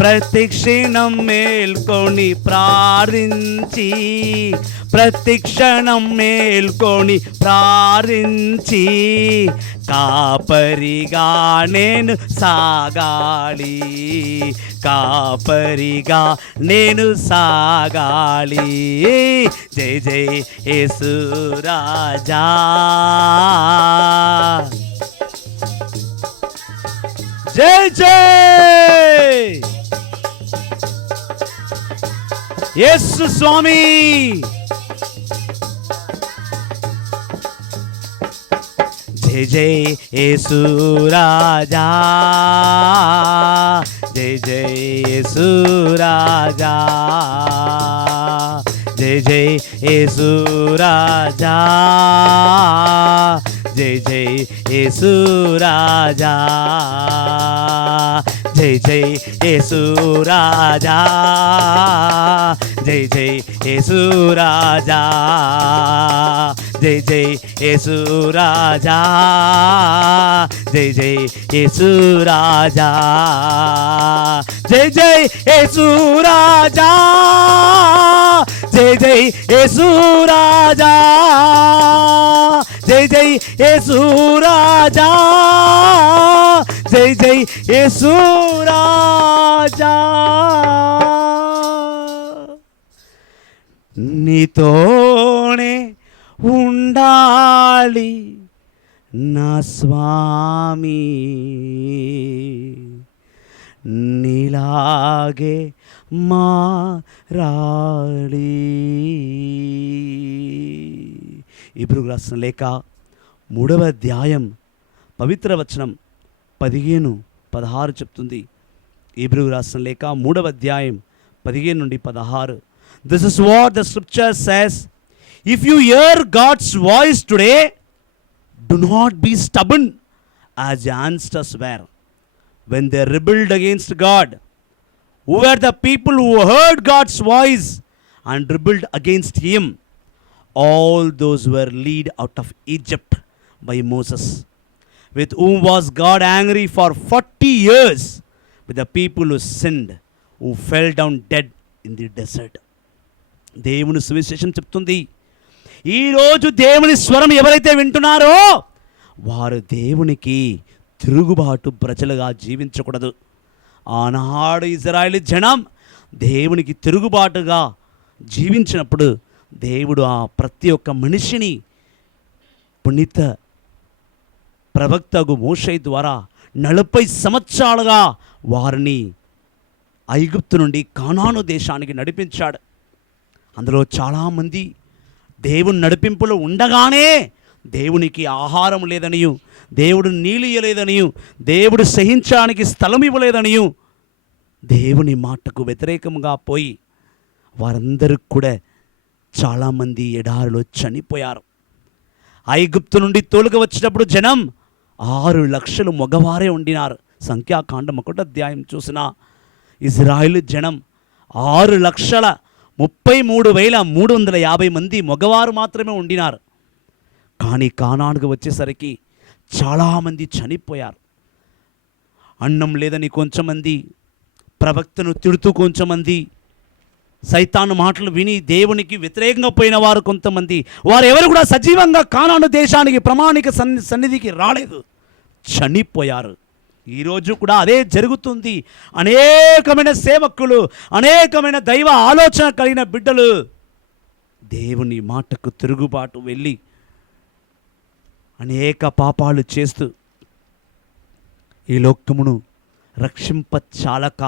ప్రతిక్షణం మేల్కొని ప్రార్థించి, ప్రతిక్షణం మేల్కొని ప్రార్థించి కాపరిగా నేను సాగాలి, కాపరిగా నేను సాగాలి. జై జై యేసు రాజా, జై జై యేసు స్వామి. జై జై యేసు రాజా, జై జై యేసు రాజా, జై జై యేసు రాజా, జై జై యేసు రాజా, జై జై యేసు రాజా, జై జై యేసు రాజా, జై జై యేసు రాజా, జై జై యేసు రాజా, జై జై యేసు రాజా, జై జై యేసు రాజా, జై జై యేసు రాజా, జై జై యేసు రాజా. నీతోనే ఉండాలి నా స్వామి, నీలాగే మారాలి. ఇబ్రూ రాసిన లేఖ 3వ అధ్యాయం పవిత్ర వచనం 15-16 చెప్తుంది. ఇబ్రూ రాసిన లేఖ 3వ అధ్యాయం 15-16. This is what the scripture says. If you hear God's voice today, do not be stubborn as the ancestors were when they rebelled against God. Who were the people who heard God's voice and rebelled against him? All those were led out of Egypt by Moses, with whom was God angry for 40 years, with the people who sinned, who fell down dead in the desert. దేవుని సువిశేషం చెప్తుంది, ఈరోజు దేవుని స్వరం ఎవరైతే వింటున్నారో వారు దేవునికి తిరుగుబాటు ప్రజలుగా జీవించకూడదు. ఆనాడు ఇజ్రాయేలు జనం దేవునికి తిరుగుబాటుగా జీవించినప్పుడు దేవుడు ఆ ప్రతి ఒక్క మనిషిని పునీత ప్రవక్తగు మోషే ద్వారా 40 సంవత్సరాలుగా వారిని ఐగుప్తు నుండి కానాను దేశానికి నడిపించాడు. అందులో చాలామంది దేవుని నడిపింపులో ఉండగానే దేవునికి ఆహారం లేదనియు, దేవుడు నీళ్ళు ఇవ్వలేదనియు, దేవుడు సహించడానికి స్థలం ఇవ్వలేదనియు, దేవుని మాటకు వ్యతిరేకంగా పోయి వారందరూ కూడా చాలామంది ఎడారిలో చనిపోయారు. ఐగుప్తు నుండి తోలుక వచ్చినప్పుడు జనం 6 లక్షలు మగవారే ఉండినారు. సంఖ్యాకాండం 1వ అధ్యాయం చూసిన ఇజ్రాయేలు జనం 6,33,350 మంది మగవారు మాత్రమే ఉండినారు. కానీ కానానుకు వచ్చేసరికి చాలామంది చనిపోయారు. అన్నం లేదని కొంచెమంది, ప్రవక్తను తిడుతూ కొంచెమంది, సైతాను మాటలు విని దేవునికి వ్యతిరేకంగా పోయిన వారు కొంతమంది, వారు ఎవరు కూడా సజీవంగా కానాను దేశానికి ప్రామాణిక సన్నిధికి రాలేదు, చనిపోయారు. ఈరోజు కూడా అదే జరుగుతుంది. అనేకమైన సేవకులు, అనేకమైన దైవ ఆలోచన కలిగిన బిడ్డలు దేవుని మాటకు తిరుగుబాటు వెళ్ళి అనేక పాపాలు చేస్తూ ఈ లోకమును రక్షింపచాలక,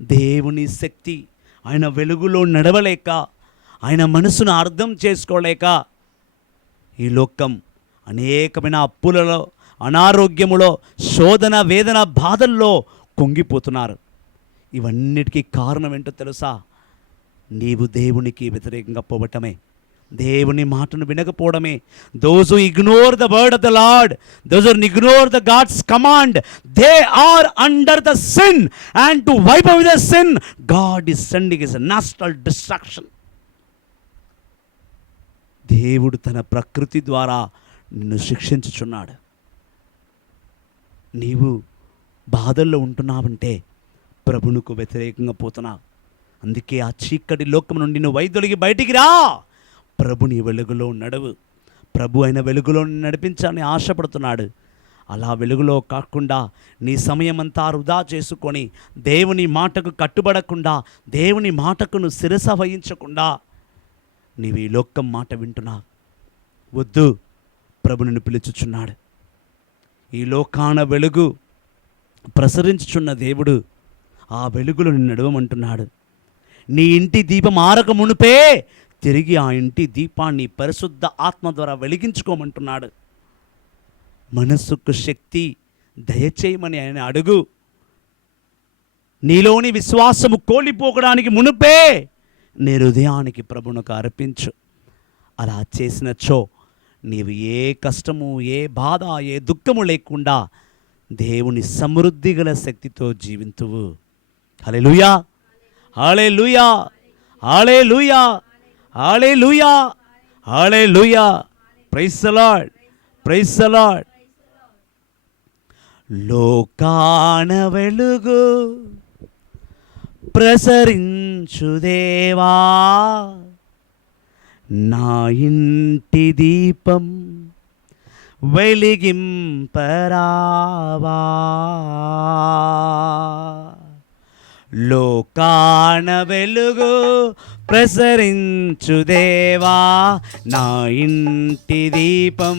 దేవుని శక్తి ఆయన వెలుగులో నడవలేక, ఆయన మనసును అర్థం చేసుకోలేక ఈ లోకం అనేకమైన అప్పులలో, అనారోగ్యములో, శోధన, వేదన, బాధల్లో కుంగిపోతున్నారు. ఇవన్నిటికీ కారణం ఏంటో తెలుసా? నీవు దేవునికి వ్యతిరేకంగా పోవటమే, దేవుని మాటను వినకపోవడమే. Those who ignore the word of the Lord, those who ignore the God's command, they are under the sin, and to wipe away the sin God is sending his national destruction. దేవుడు తన ప్రకృతి ద్వారా నిన్ను శిక్షించుచున్నాడు. నీవు బాధల్లో ఉంటున్నావంటే ప్రభువుకు వ్యతిరేకంగా పోతున్నావు. అందుకే ఆ చీకటి లోకం నుండి నువ్వు వైదొలిగి బయటికి రా, ప్రభుని వెలుగులో నడువు. ప్రభు అయిన వెలుగులో నడిపించాలని ఆశపడుతున్నాడు. అలా వెలుగులో కాకుండా నీ సమయమంతా వృధా చేసుకొని, దేవుని మాటకు కట్టుబడకుండా, దేవుని మాటకు నువ్వు శిరస వహించకుండా నీవు ఈ లోకం మాట వింటున్నావు. వద్దు, ప్రభు నిన్ను పిలుచుచున్నాడు. ఈ లోకాన వెలుగు ప్రసరించుచున్న దేవుడు ఆ వెలుగులో నిన్ను నడవమంటున్నాడు. నీ ఇంటి దీపం ఆరక మునుపే తిరిగి ఆ ఇంటి దీపాన్ని పరిశుద్ధ ఆత్మ ద్వారా వెలిగించుకోమంటున్నాడు. మనస్సుకు శక్తి దయచేయమని ఆయన అడుగు. నీలోని విశ్వాసము కోల్పోకడానికి మునుపే నీ హృదయానికి ప్రభువునకు అర్పించు. అలా చేసినచో నీవు ఏ కష్టము, ఏ బాధ, ఏ దుఃఖము లేకుండా దేవుని సమృద్ధి గల శక్తితో జీవింతువు. హల్లెలూయా, హల్లెలూయా, హల్లెలూయా, హల్లెలూయా, హల్లెలూయా. Praise the Lord, praise the Lord. లోకాన వెలుగు ప్రసరించు దేవా, నా ఇంటి దీపం వెలిగింపరావా. లోకాన వెలుగు ప్రసరించు దేవా, నా ఇంటి దీపం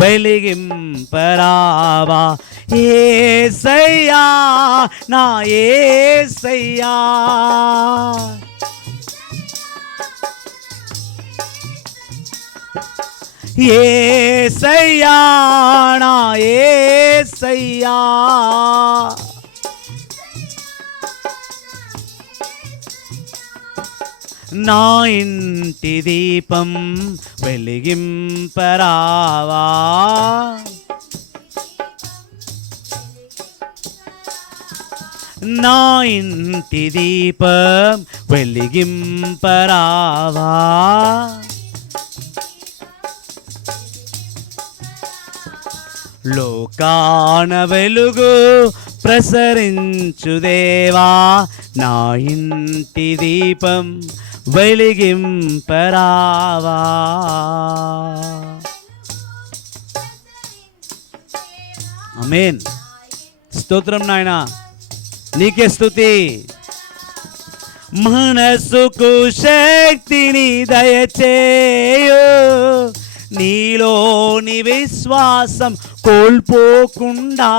వెలిగింపరావా. యేసయ్యా, నా యేసయ్యా, యేసయ్యా, నా యేసయ్యా, నా ఇంటి దీపం వెలిగింపరావా. నా ఇంటి దీపం వెలిగింపరావా. లోకాన వెలుగు ప్రసరించు దేవా, నా ఇంటి దీపం వెలిగింపరావా. ఆమేన్. స్తోత్రం నాయనా, నీకే స్తుతి. మనసుకు శక్తిని దయచేయు, నీలోని విశ్వాసం కోల్పోకుండా.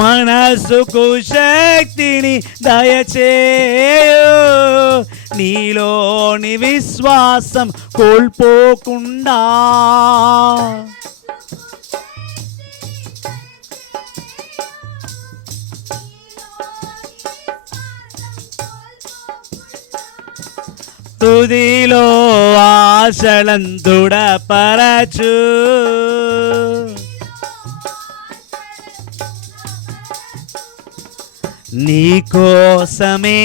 మనసుకు శక్తిని దయచేయు, నీలోని విశ్వాసం కోల్పోకుండా. తుదిలో ఆశలను దృఢపరచు, నీ కోసమే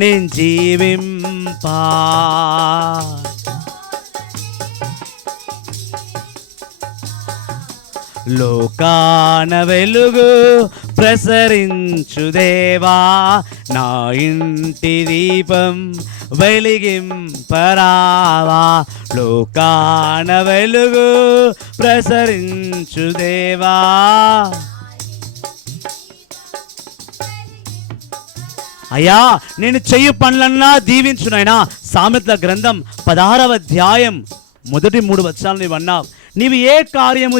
నేను జీవింపా. లోకాన వెలుగు ప్రసరించు దేవా, నా ఇంటి దీపం వెలిగింపరావా. లోకాన వెలుగు ప్రసరించు దేవా, అయ్యా నేను చెయ్యి పనులన్నా దీవించునైనా. సామెతల గ్రంథం 16వ అధ్యాయం మొదటి 3 వచనాలు నీవు అన్నావు. నీవు ఏ కార్యము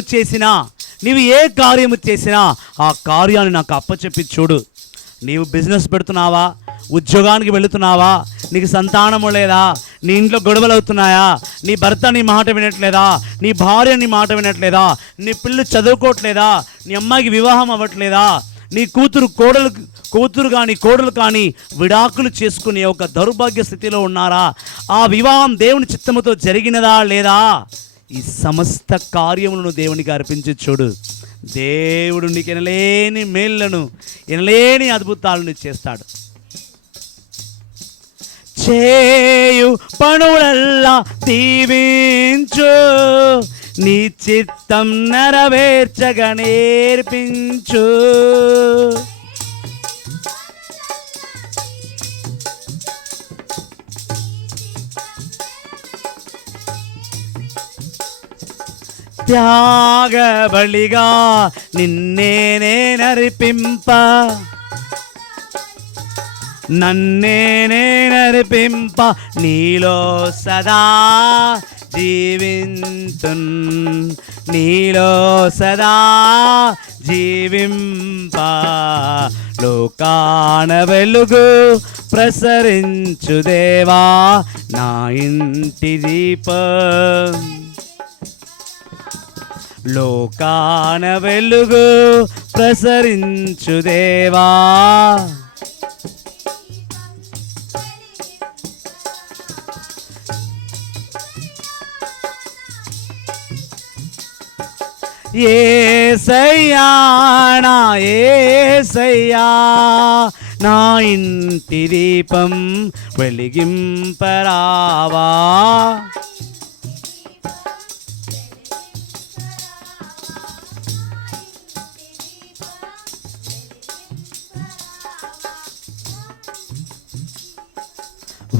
చేసినా ఆ కార్యాన్ని నాకు అప్పచెప్పి చూడు. నీవు బిజినెస్ పెడుతున్నావా, ఉద్యోగానికి వెళుతున్నావా, నీకు సంతానము లేదా, నీ ఇంట్లో గొడవలు అవుతున్నాయా, నీ భర్త నీ మాట వినట్లేదా, నీ భార్య నీ మాట వినట్లేదా, నీ పిల్లలు చదువుకోవట్లేదా, నీ అమ్మాయికి వివాహం అవ్వట్లేదా, నీ కూతురు కానీ కోడలు కానీ విడాకులు చేసుకునే ఒక దౌర్భాగ్య స్థితిలో ఉన్నారా, ఆ వివాహం దేవుని చిత్తముతో జరిగినదా లేదా, ఈ సమస్త కార్యములను దేవునికి అర్పించి చూడు. దేవుడు నీకు ఎనలేని మేళ్లను ఎనలేని అద్భుతాలను చేస్తాడు. చేయు పనులల్లా దీవించు, నీ చిత్తం నెరవేర్చగా నేర్పించు. త్యాగబలిగా నిన్నేనే నర్పింప, నన్నేనే నర్పింప, నీలో సదా జీవింతున్, నీలో సదా జీవింప. లోకాన వెలుగు ప్రసరించు దేవా, నా ఇంటి దీపం. లోకాన వెలుగు ప్రసరించు దేవా, యేసయ్యా నా యేసయ్యా, నా ఇంటి దీపం వెలిగింపరావా.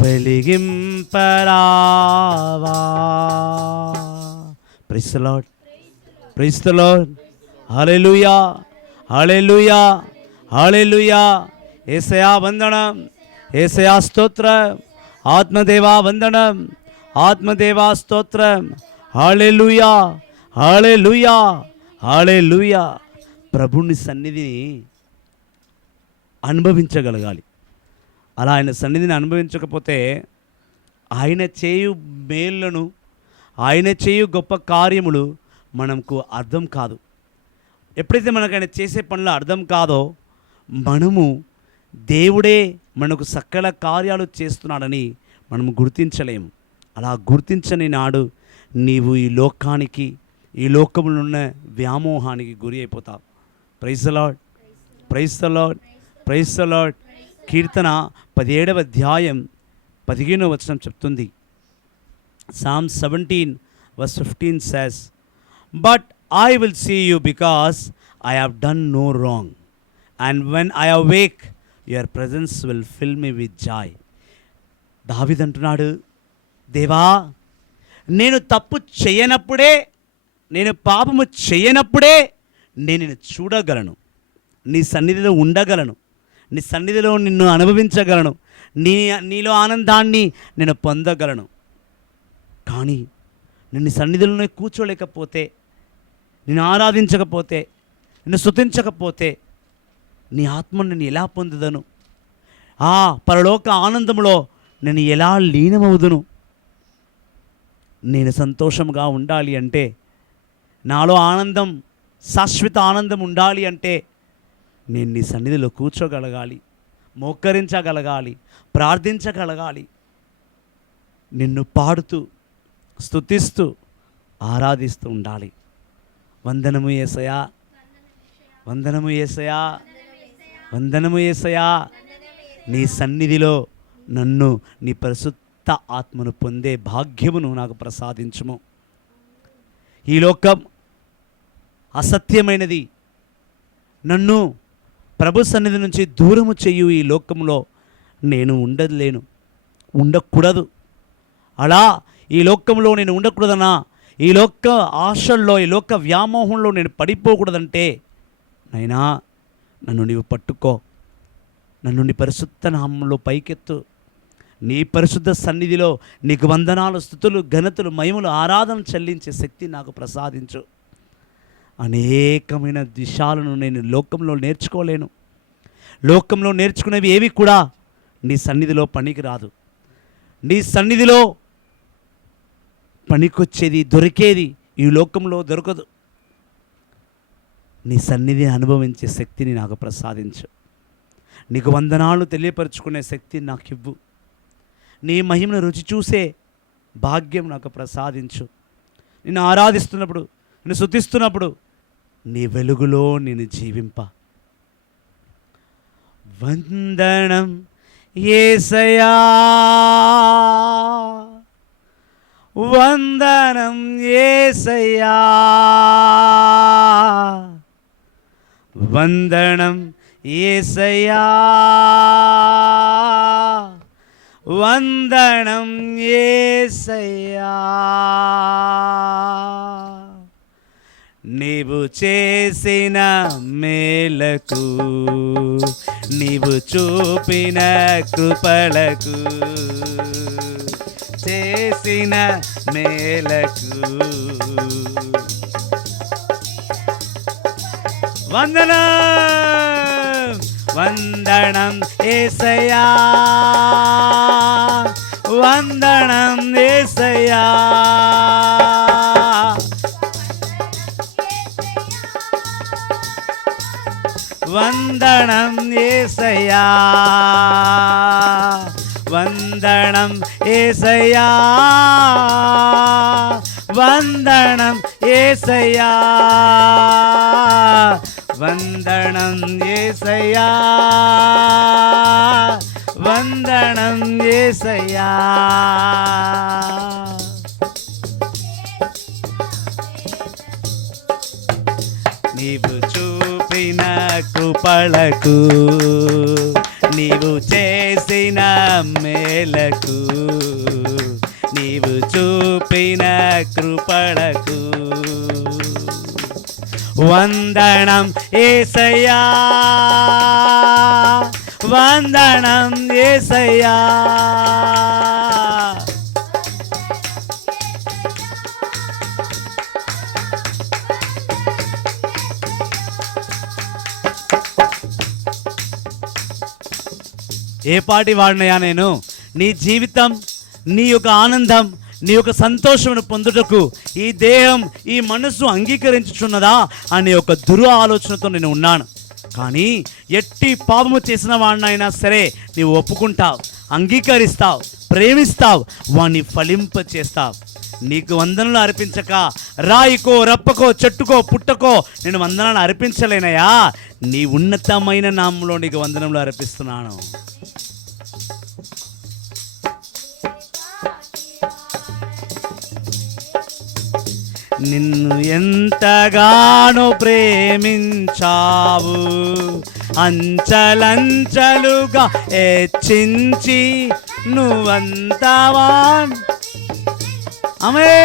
వెలిగింపరావా. Praise the Lord, praise the Lord. హల్లెలూయా, హల్లెలూయా, హల్లెలూయా. యేసయ్యా వందనం, యేసయ్యా స్తోత్రం. ఆత్మదేవా వందనం, ఆత్మదేవా స్తోత్రం. హల్లెలూయా, హల్లెలూయా, హల్లెలూయా. ప్రభుని సన్నిధిని అనుభవించగలగాలి. అలా ఆయన సన్నిధిని అనుభవించకపోతే ఆయన చేయు మేళ్లను, ఆయన చేయు గొప్ప కార్యములు మనకు అర్థం కాదు. ఎప్పుడైతే మనకు ఆయన చేసే పనులు అర్థం కాదో, మనము దేవుడే మనకు సకల కార్యాలు చేస్తున్నాడని మనము గుర్తించలేము. అలా గుర్తించని నాడు నీవు ఈ లోకానికి, ఈ లోకములో ఉన్న వ్యామోహానికి గురి అయిపోతావు. Praise the Lord, praise the Lord, praise the Lord. కీర్తన 17వ అధ్యాయం 15వ వచనం చెప్తుంది. Psalm 17:15 says, "But I will see you because I have done no wrong, and when I awake, your presence will fill me with joy." దావీదు అంటున్నాడు, దేవా నేను తప్పు చేయనప్పుడే, నేను పాపము చేయనప్పుడే నేను నిన్ను చూడగలను, నీ సన్నిధిలో ఉండగలను, నీ సన్నిధిలో నిన్ను అనుభవించగలను, నీలో ఆనందాన్ని నేను పొందగలను. కానీ నిన్ను సన్నిధిలోనే కూర్చోలేకపోతే, నిన్ను ఆరాధించకపోతే, నిన్ను స్తుతించకపోతే నీ ఆత్మను నేను ఎలా పొందుదను? ఆ పరలోక ఆనందంలో నేను ఎలా లీనమవుదును? నేను సంతోషంగా ఉండాలి అంటే, నాలో ఆనందం, శాశ్వత ఆనందం ఉండాలి అంటే నేను నీ సన్నిధిలో కూర్చోగలగాలి, మోకరించగలగాలి, ప్రార్థించగలగాలి, నిన్ను పాడుతూ స్తుతిస్తూ ఆరాధిస్తూ ఉండాలి. వందనము యేసయ్యా, వందనము యేసయ్యా, వందనము యేసయ్యా. నీ సన్నిధిలో నన్ను, నీ పరిశుద్ధ ఆత్మను పొందే భాగ్యమును నాకు ప్రసాదించుము. ఈ లోకం అసత్యమైనది, నన్ను ప్రభు సన్నిధి నుంచి దూరము చెయ్యు. ఈ లోకంలో నేను ఉండలేను, ఉండకూడదు. అలా ఈ లోకంలో నేను ఉండకూడదనా, ఈ లోక ఆశల్లో, ఈ లోక వ్యామోహంలో నేను పడిపోకూడదంటే నైనా నన్ను నీవు పట్టుకో, నన్ను నీ పరిశుద్ధ నామంలో పైకెత్తు. నీ పరిశుద్ధ సన్నిధిలో నీకు వందనాలు, స్తుతులు, ఘనతలు, మహిమలు, ఆరాధన చెల్లించే శక్తి నాకు ప్రసాదించు. అనేకమైన విషయాలను నేను లోకంలో నేర్చుకోలేను. లోకంలో నేర్చుకునేవి ఏవి కూడా నీ సన్నిధిలో పనికి రాదు. నీ సన్నిధిలో పనికొచ్చేది, దొరికేది ఈ లోకంలో దొరకదు. నీ సన్నిధిని అనుభవించే శక్తిని నాకు ప్రసాదించు. నీకు వందనాలు తెలియపరుచుకునే శక్తిని నాకు ఇవ్వు. నీ మహిమను రుచి చూసే భాగ్యం నాకు ప్రసాదించు. నిన్ను ఆరాధిస్తున్నప్పుడు, నిన్ను స్తుతిస్తున్నప్పుడు నీ వెలుగులో నేను జీవింప. వందనం యేసయ్యా, వందనం యేసయ్యా, వందనం యేసయ్యా, వందనం యేసయ్యా. నీవు చేసిన మేలకు, నీవు చూపిన కృపలకు, చేసిన మేలకు వందనం, వందనం యేసయ్యా, వందనం యేసయ్యా, వందనం యేసయ్యా, వందనం యేసయ్యా, వందనం యేసయ్యా, వందనం యేసయ్యా, వందనం యేసయ్యా. నీవు చూపిన కృపలకు, నీవు చేసిన మేలకు, నీవు చూపిన కృపలకు వందనం యేసయ్యా, వందనం యేసయ్యా. ఏ పాటి వాడినయా నేను? నీ జీవితం, నీ యొక్క ఆనందం, నీ యొక్క సంతోషమును పొందుటకు ఈ దేహం, ఈ మనస్సు అంగీకరించుచున్నదా అనే ఒక దురు ఆలోచనతో నేను ఉన్నాను. కానీ ఎట్టి పాపము చేసిన వాడినైనా సరే నీవు ఒప్పుకుంటావు, అంగీకరిస్తావు, ప్రేమిస్తావు, వాణ్ణి ఫలింప చేస్తావు. నీకు వందనలు అర్పించక రాయికో, రప్పకో, చెట్టుకో, పుట్టకో నేను వందనాలు అర్పించలేనయా. నీ ఉన్నతమైన నామంలో నీకు వందనములు అర్పిస్తున్నాను. నిన్ను ఎంతగానో ప్రేమించావు, అంచలంచలుగా హెచ్చించి నువ్వంతవాన్ అమే.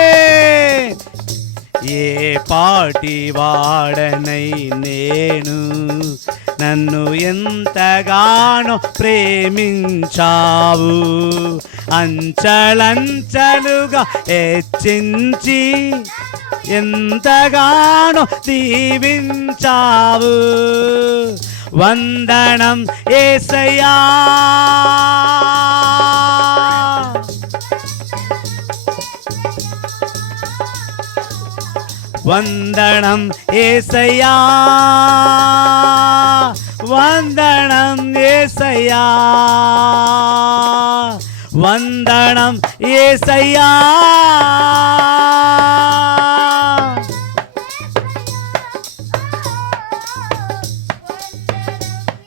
ఏ పాటి వాడనై నేను, నన్ను ఎంతగానో ప్రేమించావు, అంచలంచలుగా హెచ్చించి ఎంతగానో దీవించావు. వందనం యేసయ్యా, వందనం యేసయ్యా, వందనం యేసయ్యా, వందనం యేసయ్యా,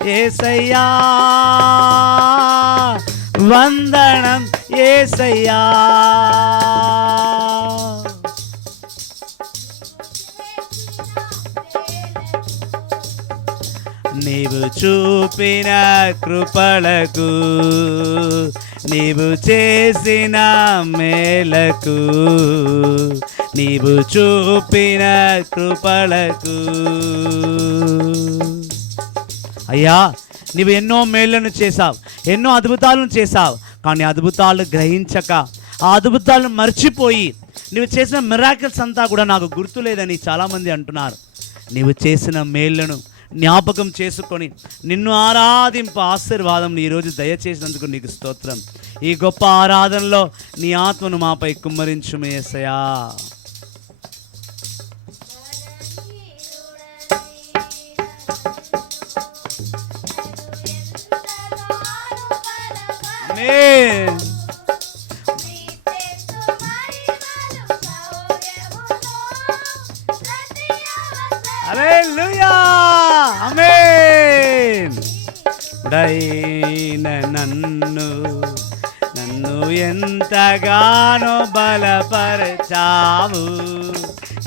యేసయ్యా, వందనం యేసయ్యా. నీవు చూపిన కృపలకు, నీవు చేసిన మేలకు, నీవు చూపిన కృపలకు అయ్యా, నీవు ఎన్నో మేళ్లను చేశావు, ఎన్నో అద్భుతాలను చేశావు. కానీ అద్భుతాలు గ్రహించక, ఆ అద్భుతాలను మర్చిపోయి, నీవు చేసిన మిరాకిల్స్ అంతా కూడా నాకు గుర్తులేదని చాలామంది అంటున్నారు. నీవు చేసిన మేళ్లను జ్ఞాపకం చేసుకొని నిన్ను ఆరాధింప ఆశీర్వాదం ఈరోజు దయచేసినందుకు నీకు స్తోత్రం. ఈ గొప్ప ఆరాధనలో నీ ఆత్మను మాపై కుమ్మరించు యేసయ్యా. ఆమేన్. హల్లెలూయా. ఆమేన్. డైన నన్ను ఎంతగానో బలపరచావు,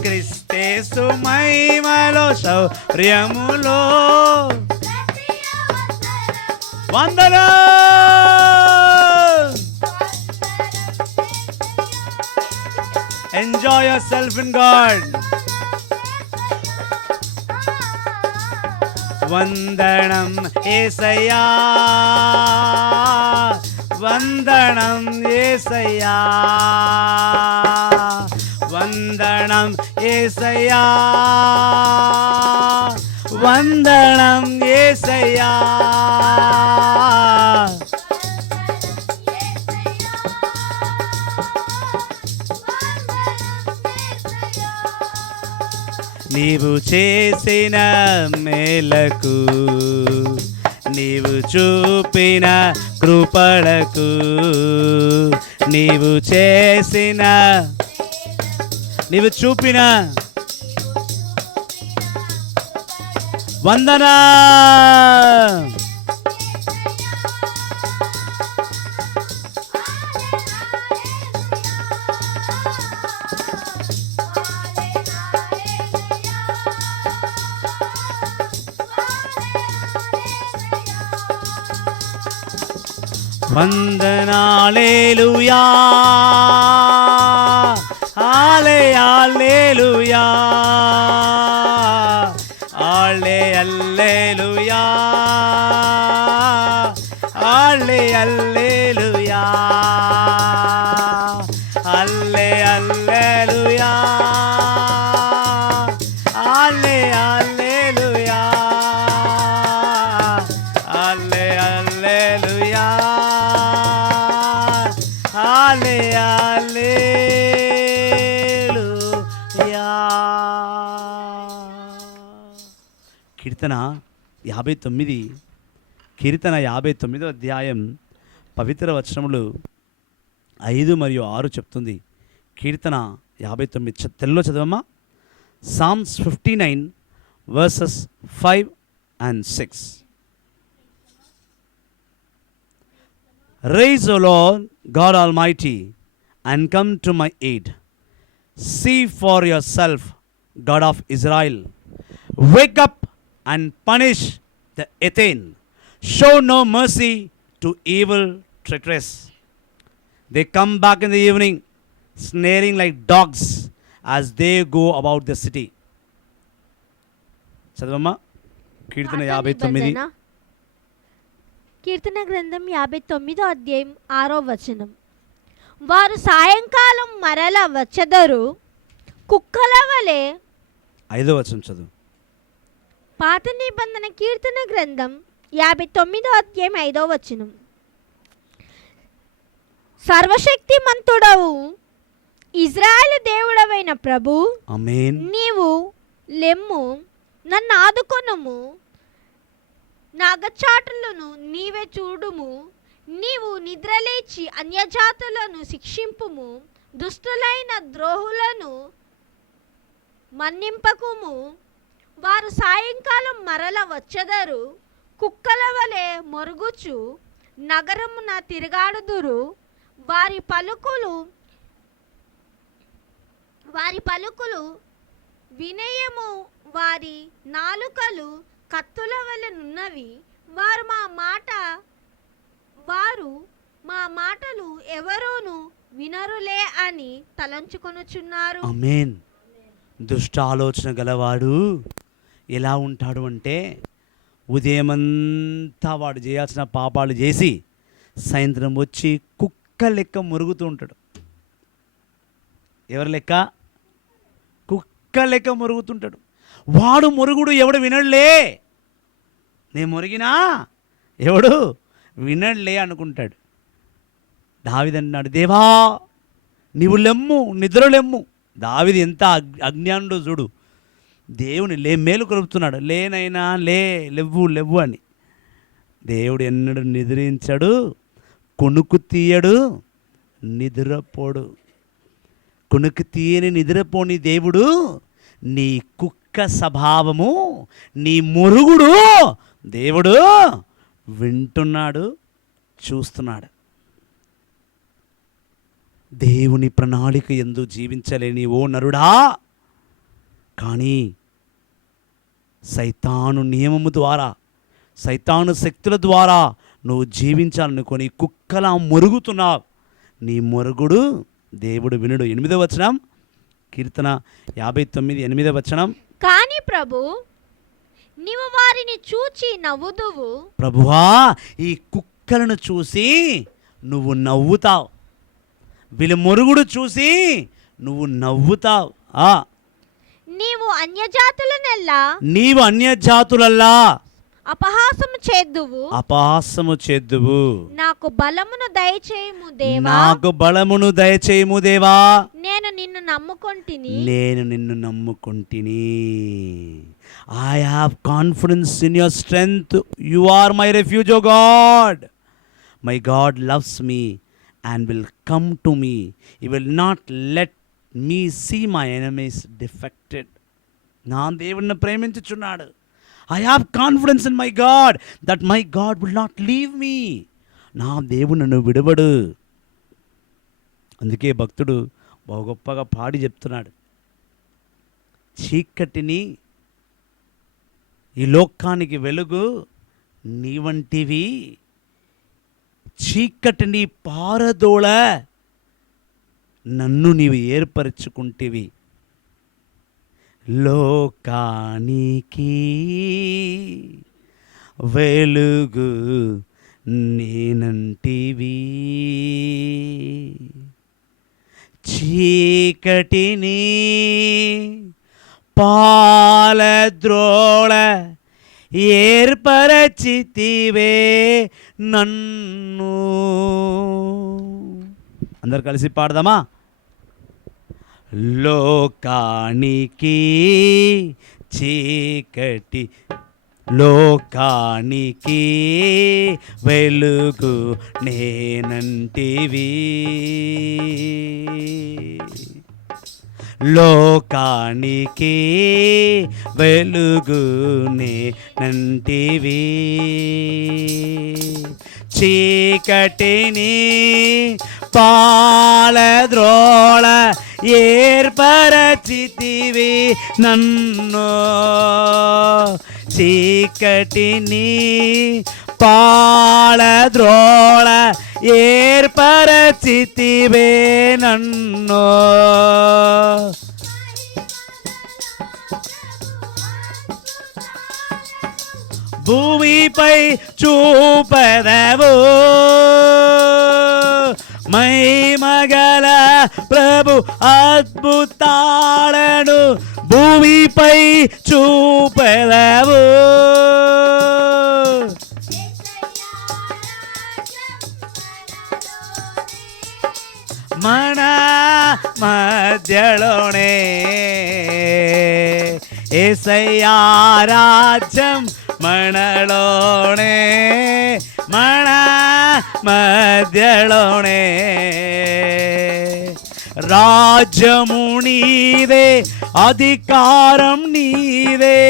క్రిస్తేసు మహిమలో శౌర్యములో వందనాలు. Enjoy yourself in God. వందనం యేసయ్యా, వందనం యేసయ్యా, వందనం యేసయ్యా, వందనం యేసయ్యా. నీవు చేసిన మేలకు, నీవు చూపిన కృపలకు, నీవు చేసిన, నీవు చూపిన వందనా. వందనాలేలుయా, ఆలే హల్లెలూయా, ఆలే హల్లెలూయా, ఆలే హల్లెలూయా, ఆలే హల్లెలూయా, ఆలే హల్లెలూయా, ఆలే హల్లెలూయా, ఆలే హల్లెలూయా. కీర్తన 59, కీర్తన 59వ అధ్యాయం పవిత్ర వచనములు 5 మరియు 6 చెప్తుంది. కీర్తన 59 తెలుగులో చదవమ్మా. Psalms 59 verses 5 and 6. Raise, O Lord God Almighty, and come to my aid. See for yourself, God of Israel. Wake up and punish the Athene. Show no mercy to evil treacherous. They come back in the evening, snaring like dogs as they go about the city. చదవమ్మా. కీర్తన 59. కీర్తన గ్రంథం 59వ అధ్యాయం 6వ వచనం. వారు సాయంకాలం మరల వచ్చెదరు, కుక్కల వలె. 5వ వచనం చదువు. పాత నిబంధన కీర్తన గ్రంథం 59వ అధ్యాయం 5వ వచనం. సర్వశక్తిమంతుడవు ఇజ్రాయేలు దేవుడవైన ప్రభు, ఆమేన్. నీవు లెమ్ము, నన్ను ఆదుకొనుము, నాగచాటులను నీవే చూడుము. నీవు నిద్రలేచి అన్యజాతులను శిక్షింపుము, దుష్టులైన ద్రోహులను మన్నింపకుము. వారు సాయంకాలం మరల వచ్చెదరు, కుక్కల వలె మొరుగుచు నగరమున తిరుగాడుదురు. వారి పలుకులు వినయము, వారి నాలుకలు కత్తుల వలెనున్నవి. వారు మా మాటలు ఎవరోను వినరులే అని తలంచుకొనుచున్నారు. ఆమేన్. దుష్ట ఆలోచన గలవాడు ఎలా ఉంటాడు అంటే, ఉదయమంతా వాడు చేయాల్సిన పాపాలు చేసి సాయంత్రం వచ్చి కుక్క లెక్క మురుగుతూ ఉంటాడు. ఎవరి లెక్క? కుక్క లెక్క మురుగుతుంటాడు. వాడు మురుగుడు ఎవడు వినడులే, నేను మురిగినా ఎవడు వినడులే అనుకుంటాడు. దావీదన్నాడు, దేవా నీవు లెమ్ము, నిద్రలెమ్ము. దావీదు ఎంత అజ్ఞానుడో చూడు. దేవుని మేలు కొలుపుతున్నాడు, లేనైనా లెవ్వు లెవ్వు అని. దేవుడు ఎన్నడు నిద్రించాడు, కొనుక్కు తీయడు, నిద్రపోడు. కొనుక్కు తీయని నిద్రపోని దేవుడు నీ కుక్క స్వభావము, నీ మురుగుడు దేవుడు వింటున్నాడు, చూస్తున్నాడు. దేవుని ప్రణాళిక యందు జీవించలేని ఓ నరుడా, కానీ సైతాను నియమము ద్వారా, సైతాను శక్తుల ద్వారా నువ్వు జీవించాలనుకొని కుక్కలా మురుగుతున్నావు. నీ మురుగుడు దేవుడు వినుడు. 8వ వచనం, కీర్తన 59, 8వ వచనం. కానీ ప్రభు నీవు వారిని చూచి నవ్వుదువు. ప్రభువా, ఈ కుక్కలను చూసి నువ్వు నవ్వుతావు, వీళ్ళ మురుగుడు చూసి నువ్వు నవ్వుతావు. నీవు అన్యజాతులనెల్లా, నీవు అన్యజాతులల్లా అపహాసము చేద్దువు. అపహాసము చేద్దువు. నాకు బలమును దయచేయము దేవా. నాకు బలమును దయచేయము దేవా. నేను నిన్ను నమ్ముకొంటిని. నేను నిన్ను నమ్ముకొంటిని. I have confidence in your strength. You are my refuge, O God. My God loves me and will come to me. He will not let me see my enemies defected. నా దేవుణ్ణి ప్రేమించుచున్నాడు. I have confidence in my God that my God will not leave me. నా దేవుడు నన్ను విడవడు. అందుకే భక్తుడు బహు గొప్పగా పాడి చెప్తున్నాడు, చీకటిని, ఈ లోకానికి వెలుగు నీ వంటివి, చీకటిని పారదోళ నన్ను నీవు ఏర్పరచుకుంటేవి. లోకానికి వెలుగు నేనంటివి, చీకటిని పాలద్రోళ ఏర్పరచితివే నన్ను. అందరు కలిసి పాడదామా? లోకానికి చీకటి, లోకానికి వెలుగు నేనంటివి, లోకానికి వెలుగు నేనంటివి, చీకటిని పాలద్రోళ ఏర్పరచితివి నన్ను, చీకటిని పాలద్రోళ ఏర్పరచితివే నన్ను. భూమిపై చూపదవు మహిమగల ప్రభు అద్భుతాలను, భూమిపై చూపదవు మన మధ్యలోనే. యేసయ్యా రాజ్యం మనలోనే, మన మధ్యలోనే. రాజ్యము నీదే, అధికారం నీదే.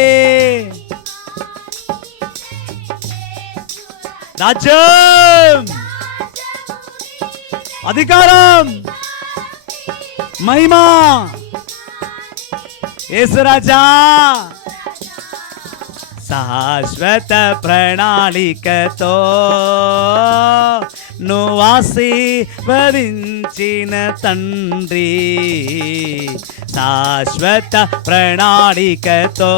రాజ్యం, అధికారం, మహిమ యేసు రాజా. శాశ్వత ప్రణాళికతో నువ్వు ఆశీర్వదించిన తండ్రి, శాశ్వత ప్రణాళికతో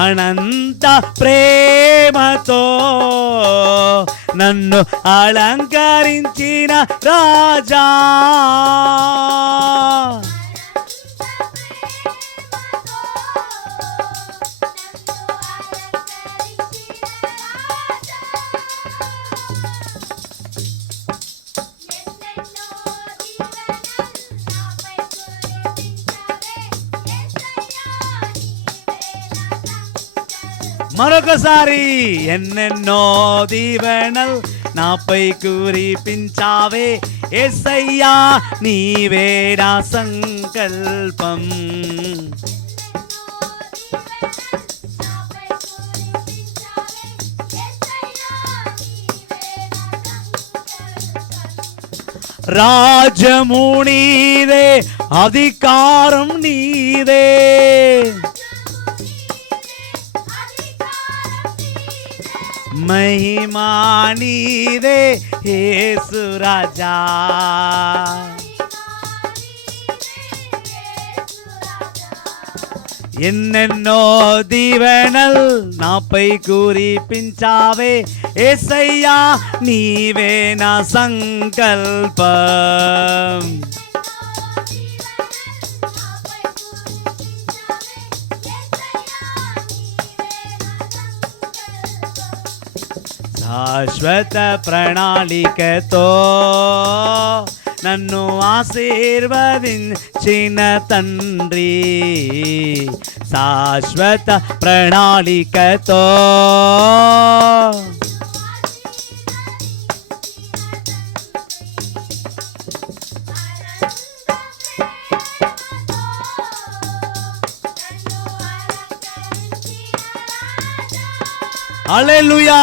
అనంత ప్రేమతో నన్ను అలంకరించిన రాజా, మరొకసారి ఎన్నెన్నో దీవెనల్ నాపై కురిపించావే యేసయ్యా, నీవే నా సంకల్పం. రాజ్యము నీదే, అధికారం నీదే, మహిమా నీదే యేసు రాజా. ఎన్నెన్నో దీవెనల్ నాపై కురిపించావే యేసయ్యా, నీవే నా సంకల్పం. శాశ్వత ప్రణాళికతో నన్ను ఆశీర్వదించిన తండ్రి, శాశ్వత ప్రణాళికతో హల్లెలూయా,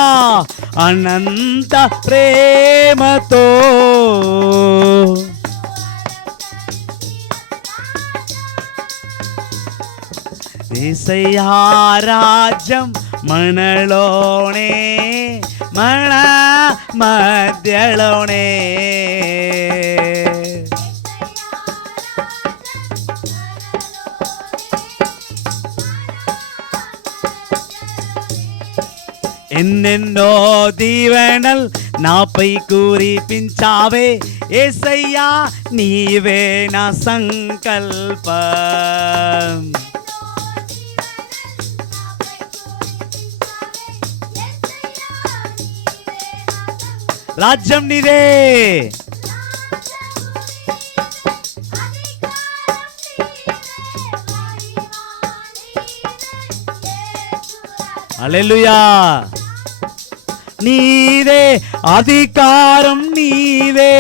అనంత ప్రేమతో యేసయ్యా రాజ్యం మనలోనే, మన మధ్యలోనే. ఎన్నెన్నో దీవెనల్ నాపై కురిపించావే యేసయ్యా, నీవే నా సంకల్పం. రాజ్యం నీదే, హల్లెలూయా, నీదే అధికారం నీదే,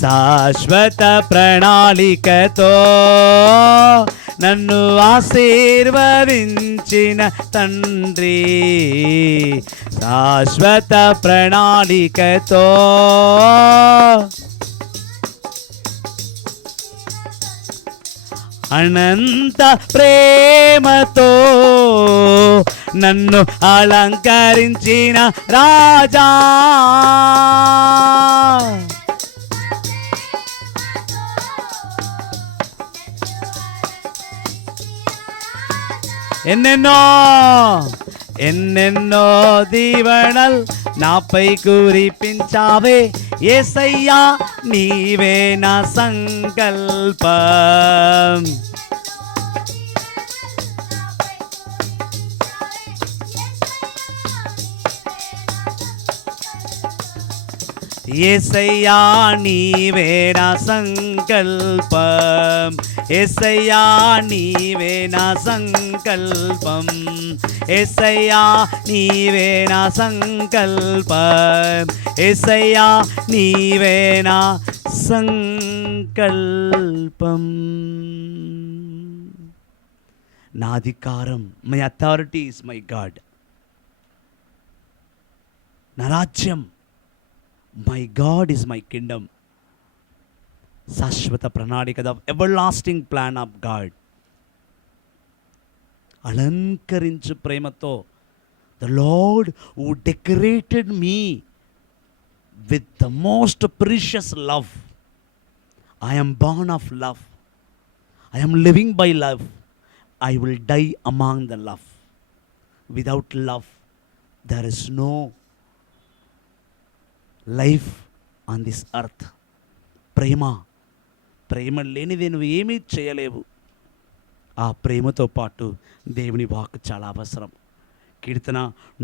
శాశ్వత ప్రణాళికతో నన్ను ఆశీర్వదించిన తండ్రి, శాశ్వత ప్రణాళికతో అనంత ప్రేమతో నన్ను అలంకరించిన రాజా, ఎన్నెన్నో ఎన్నెన్నో దీవెనల్ నాపై కురిపించావే యేసయ్యా, నీవే నా సంకల్పం. యేసయ్యా నీవే నా సంకల్పం, యేసయ్యా నీవే నా సంకల్పం, యేసయ్యా నీవే నా సంకల్పం, యేసయ్యా నీవే నా సంకల్పం. నా అధికారం, my authority is my God. నా రాజ్యం, my God is my kingdom. శాశ్వత ప్రణాళిక, the everlasting plan of God. అలంకరించు ప్రేమతో, the Lord who decorated me with the most precious love. I am born of love. I am living by love. I will die among the love. Without love, there is no life on this earth. ప్రేమ లేనిదే నువ్వు ఏమీ చేయలేవు. ఆ ప్రేమతో పాటు దేవుని వాక్కు చాలా అవసరం. కీర్తన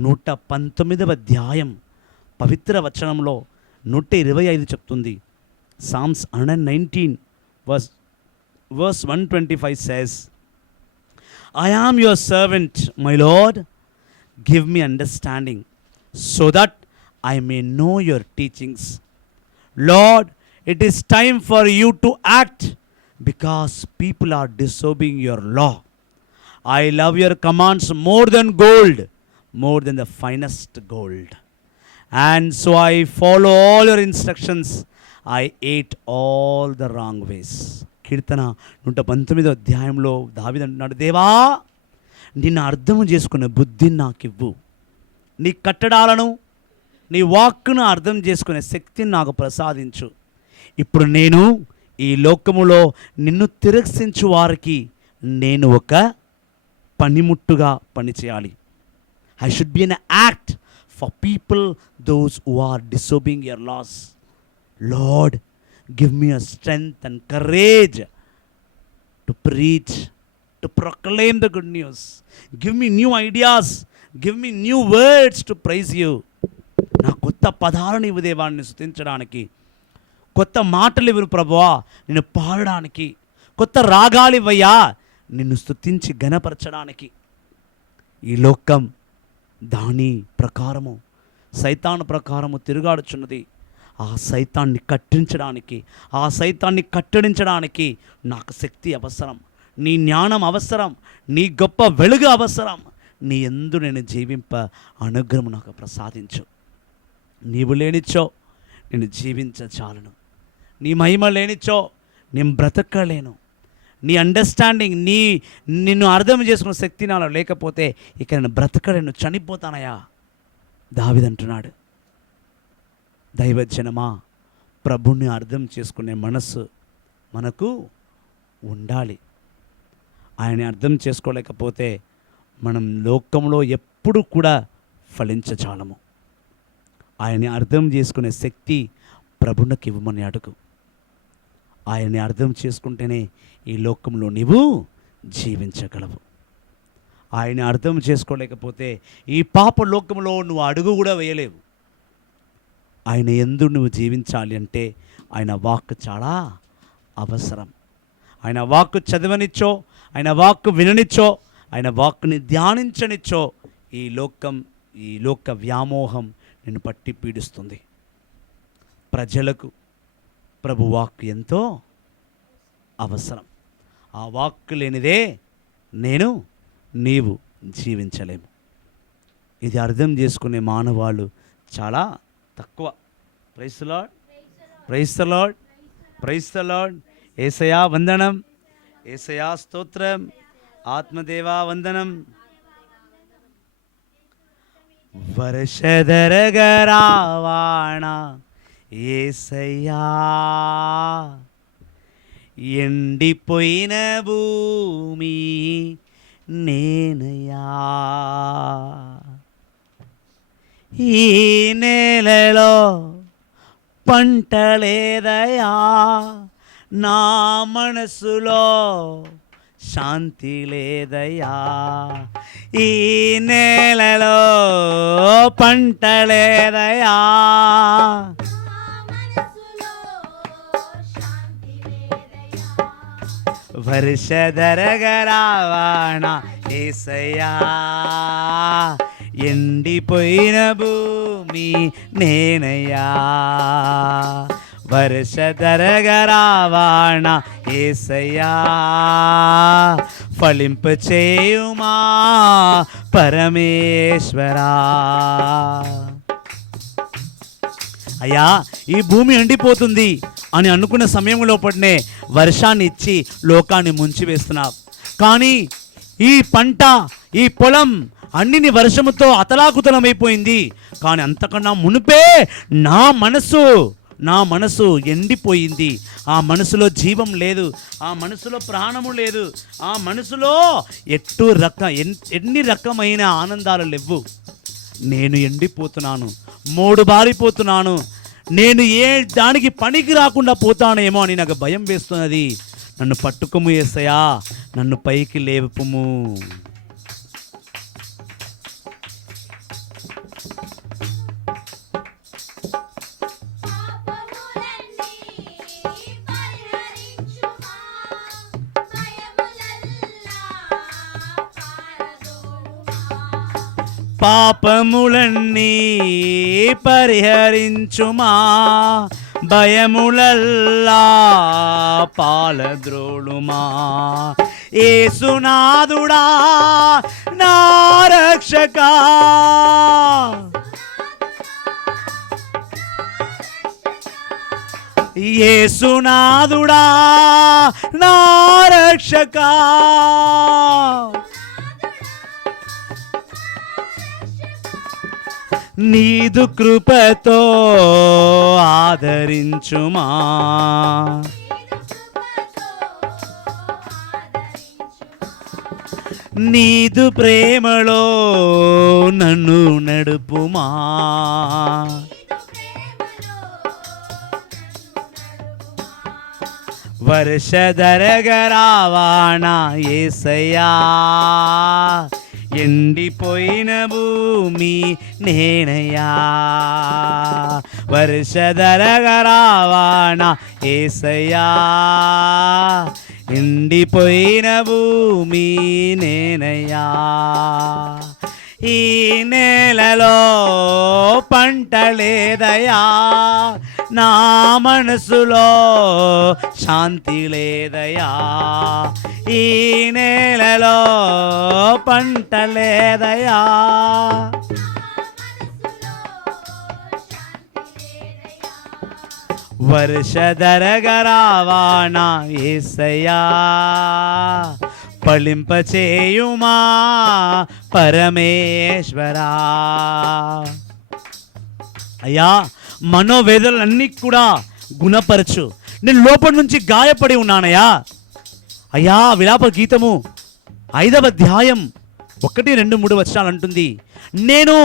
119వ అధ్యాయం పవిత్ర వచనంలో 125 చెప్తుంది. Psalms 119 verse 125 says, I am your servant, my Lord. Give me understanding so that I may know your teachings. Lord, it is time for you to act because people are disobeying your law. I love your commands more than gold, more than the finest gold. And so I follow all your instructions. I ate all the wrong ways. కీర్తన 119వ అధ్యాయంలో దావీదు అంటున్నాడు, దేవా నిన్ను అర్థం చేసుకునే బుద్ధిని నాకు ఇవ్వు. నీ కట్టడాలను నీ వాక్కును అర్థం చేసుకునే శక్తిని నాకు ప్రసాదించు. ఇప్పుడు నేను ఈ లోకములో నిన్ను తిరస్కరించు వారికి నేను ఒక పనిముట్టుగా పనిచేయాలి. I should be an act for people, those who are disobeying your laws. Lord, give me a strength and courage to preach, to proclaim the good news. Give me new ideas. Give me new words to praise you. నా కొత్త పదాలను ఇవ్వు దేవా నిన్ను స్తుతించడానికి. కొత్త మాటలు ఇవ్వు ప్రభువా నిన్ను పాడడానికి. కొత్త రాగాలు ఇవ్వయ్యా నిన్ను స్తుతించి ఘనపరచడానికి. ఈ లోకం దాని ప్రకారము సైతాను ప్రకారము తిరుగాడుచున్నది. ఆ సైతాన్ని కట్టించడానికి, ఆ సైతాన్ని కట్టడించడానికి నాకు శక్తి అవసరం, నీ జ్ఞానం అవసరం, నీ గొప్ప వెలుగు అవసరం. నీ యందు నేను జీవింప అనుగ్రహం నాకు ప్రసాదించు. నీవు లేనిచో నేను జీవించచాలను. నీ మహిమ లేనిచో నేను బ్రతకలేను. నీ అండర్స్టాండింగ్, నిన్ను అర్థం చేసుకున్న శక్తి నాలో లేకపోతే ఇక నేను బ్రతకలేను, చనిపోతానయా దావీదు అంటున్నాడు. దైవజనమా, ప్రభుని అర్థం చేసుకునే మనసు మనకు ఉండాలి. ఆయన అర్థం చేసుకోలేకపోతే మనం లోకంలో ఎప్పుడు కూడా ఫలించచాలము. ఆయన్ని అర్థం చేసుకునే శక్తి ప్రభునికి ఇవ్వమని అడుగు. ఆయన్ని అర్థం చేసుకుంటేనే ఈ లోకంలో నీవు జీవించగలవు. ఆయన్ని అర్థం చేసుకోలేకపోతే ఈ పాప లోకంలో నువ్వు అడుగు కూడా వేయలేవు. ఆయన యందు నువ్వు జీవించాలి అంటే ఆయన వాక్కు చాలా అవసరం. ఆయన వాక్కు చదవనిచ్చో, ఆయన వాక్కు విననిచ్చో, ఆయన వాక్కుని ధ్యానించనిచ్చో ఈ లోక వ్యామోహం నిన్ను పట్టి పీడిస్తుంది. ప్రజలకు ప్రభు వాక్కు ఎంతో అవసరం. ఆ వాక్కు లేనిదే నీవు జీవించలేము. ఇది అర్థం చేసుకునే మానవాళ్ళు చాలా తక్కువ. Praise the Lord, praise the Lord, praise the Lord. యేసయ్యా వందనం, యేసయ్యా స్తోత్రం, ఆత్మదేవా వందనం. వర్షధరగరావాణ యేసయ్యా, ఎండిపోయిన భూమి నేనయ్యా, ఈ నేలలో పంటలేదయా, నా మనసులో శాంతి లేదయా, ఈ నేలలో పంటలేదయా, వర్షధరగరావాణ యేసయ్యా, ఎండిపోయిన భూమి నేనయ్యా, వర్షధరగరావాణ యేసయ్యా, ఫలింప చేయుమా పరమేశ్వరా. అయ్యా ఈ భూమి ఎండిపోతుంది అని అనుకున్న సమయంలో పడినే వర్షాన్ని ఇచ్చి లోకాన్ని ముంచివేస్తున్నావు. కానీ ఈ పంట, ఈ పొలం అన్నిని వర్షముతో అతలాకుతలమైపోయింది. కానీ అంతకన్నా మునిపే నా మనసు నా మనసు ఎండిపోయింది, ఆ మనసులో జీవం లేదు, ఆ మనసులో ప్రాణము లేదు, ఆ మనసులో ఎన్ని రకమైన ఆనందాలు లేవు. నేను ఎండిపోతున్నాను, మోడు బారిపోతున్నాను, నేను ఏ దానికి పనికి రాకుండా పోతానేమో అని నాకు భయం వేస్తున్నది. నన్ను పట్టుకుము యేసయ్యా, నన్ను పైకి లేపుము. పాపములన్నీ పరిహరించుమా, భయములల్లా పాలద్రోళుమా. యేసునాథుడా నా రక్షకా, యేసునాథుడా నా రక్షకా, నీదు కృపతో ఆదరించుమా, నీదు ప్రేమలో నన్ను నడుపుమా. వర్షధరగరావాణా యేసయ్యా, ఎండిపోయిన భూమి నేనయ్యా. వర్షధరగరావాణా యేసయ్యా, ఎండిపోయిన భూమి నేనయ్యా. ఈ నేలలో పంట లేదయ్యా, నా మనసులో శాంతి లేదయ్యా. ఈ నేలలో పంట లేదయ్యా, వర్షధరగరావాణా యేసయ్యా, ఫలింపచేయుమా పరమేశ్వరా. అయ్యా, మనోవేదనలన్నీ కూడా గుణపరచు. నేను లోపల నుంచి గాయపడి ఉన్నానయ్యా. అయ్యా, విలాప గీతము 5వ అధ్యాయం 1, 2, 3 వచనాలు అంటుంది, నేను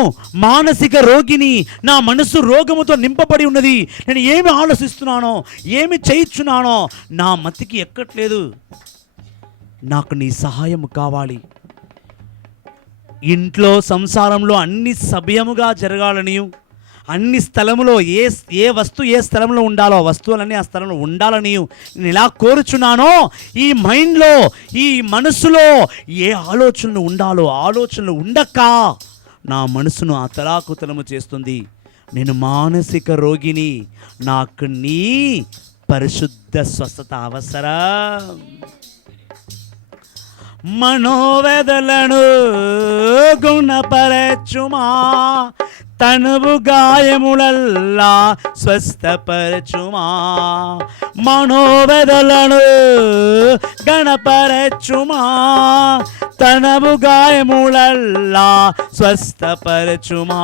మానసిక రోగిని, నా మనసు రోగముతో నింపబడి ఉన్నది. నేను ఏమి ఆలోచిస్తున్నానో, ఏమి చేయించున్నానో నా మతికి ఎక్కట్లేదు. నాకు నీ సహాయము కావాలి. ఇంట్లో సంసారంలో అన్ని సవ్యముగా జరగాలనియు, అన్ని స్థలములో ఏ వస్తువు ఏ స్థలంలో ఉండాలో వస్తువులన్నీ ఆ స్థలంలో ఉండాలని నేను ఎలా కోరుచున్నానో, ఈ మైండ్లో ఈ మనసులో ఏ ఆలోచనలు ఉండాలో ఆలోచనలు ఉండక నా మనసును అతలాకుతలము చేస్తుంది. నేను మానసిక రోగిని, నాకు నీ పరిశుద్ధ స్వస్థత అవసరం. మనోవేదలను గుణపరచుమా, తనువు గాయములల్లా స్వస్థపరచుమా. మనోవేదలను గణపరచుమా, తనవు గాయములల్లా స్వస్థపరచుమా.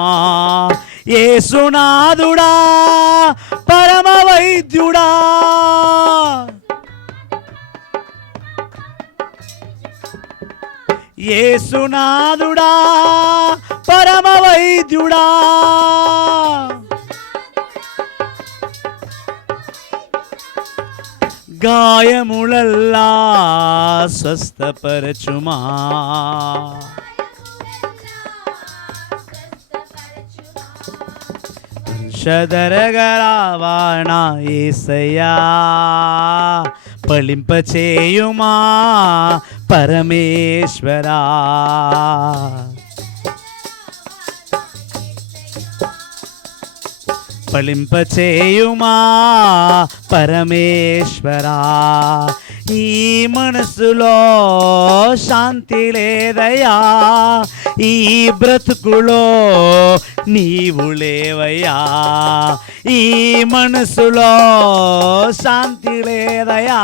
యేసునాథుడా పరమ వైద్యుడా, యేసునాథుడా పరమ వైద్యుడా, గాయములల్లా స్వస్థపరచుమా. వర్షధరగరావాణా యేసయ్యా, ఫలింపచేయుమా పరమేశ్వరా. ఫలింపచేయుమా పరమేశ్వరా. ఈ మనసులో శాంతి లేదయ్యా, ఈ బ్రతుకులో నీవు లేవయ్యా. ఈ మనసులో శాంతి లేదయ్యా,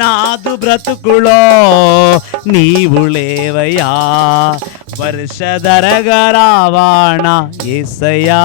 నాదు బ్రతుకులో నీవు లేవయ్యా. వర్షధరగరావాణా యేసయ్యా.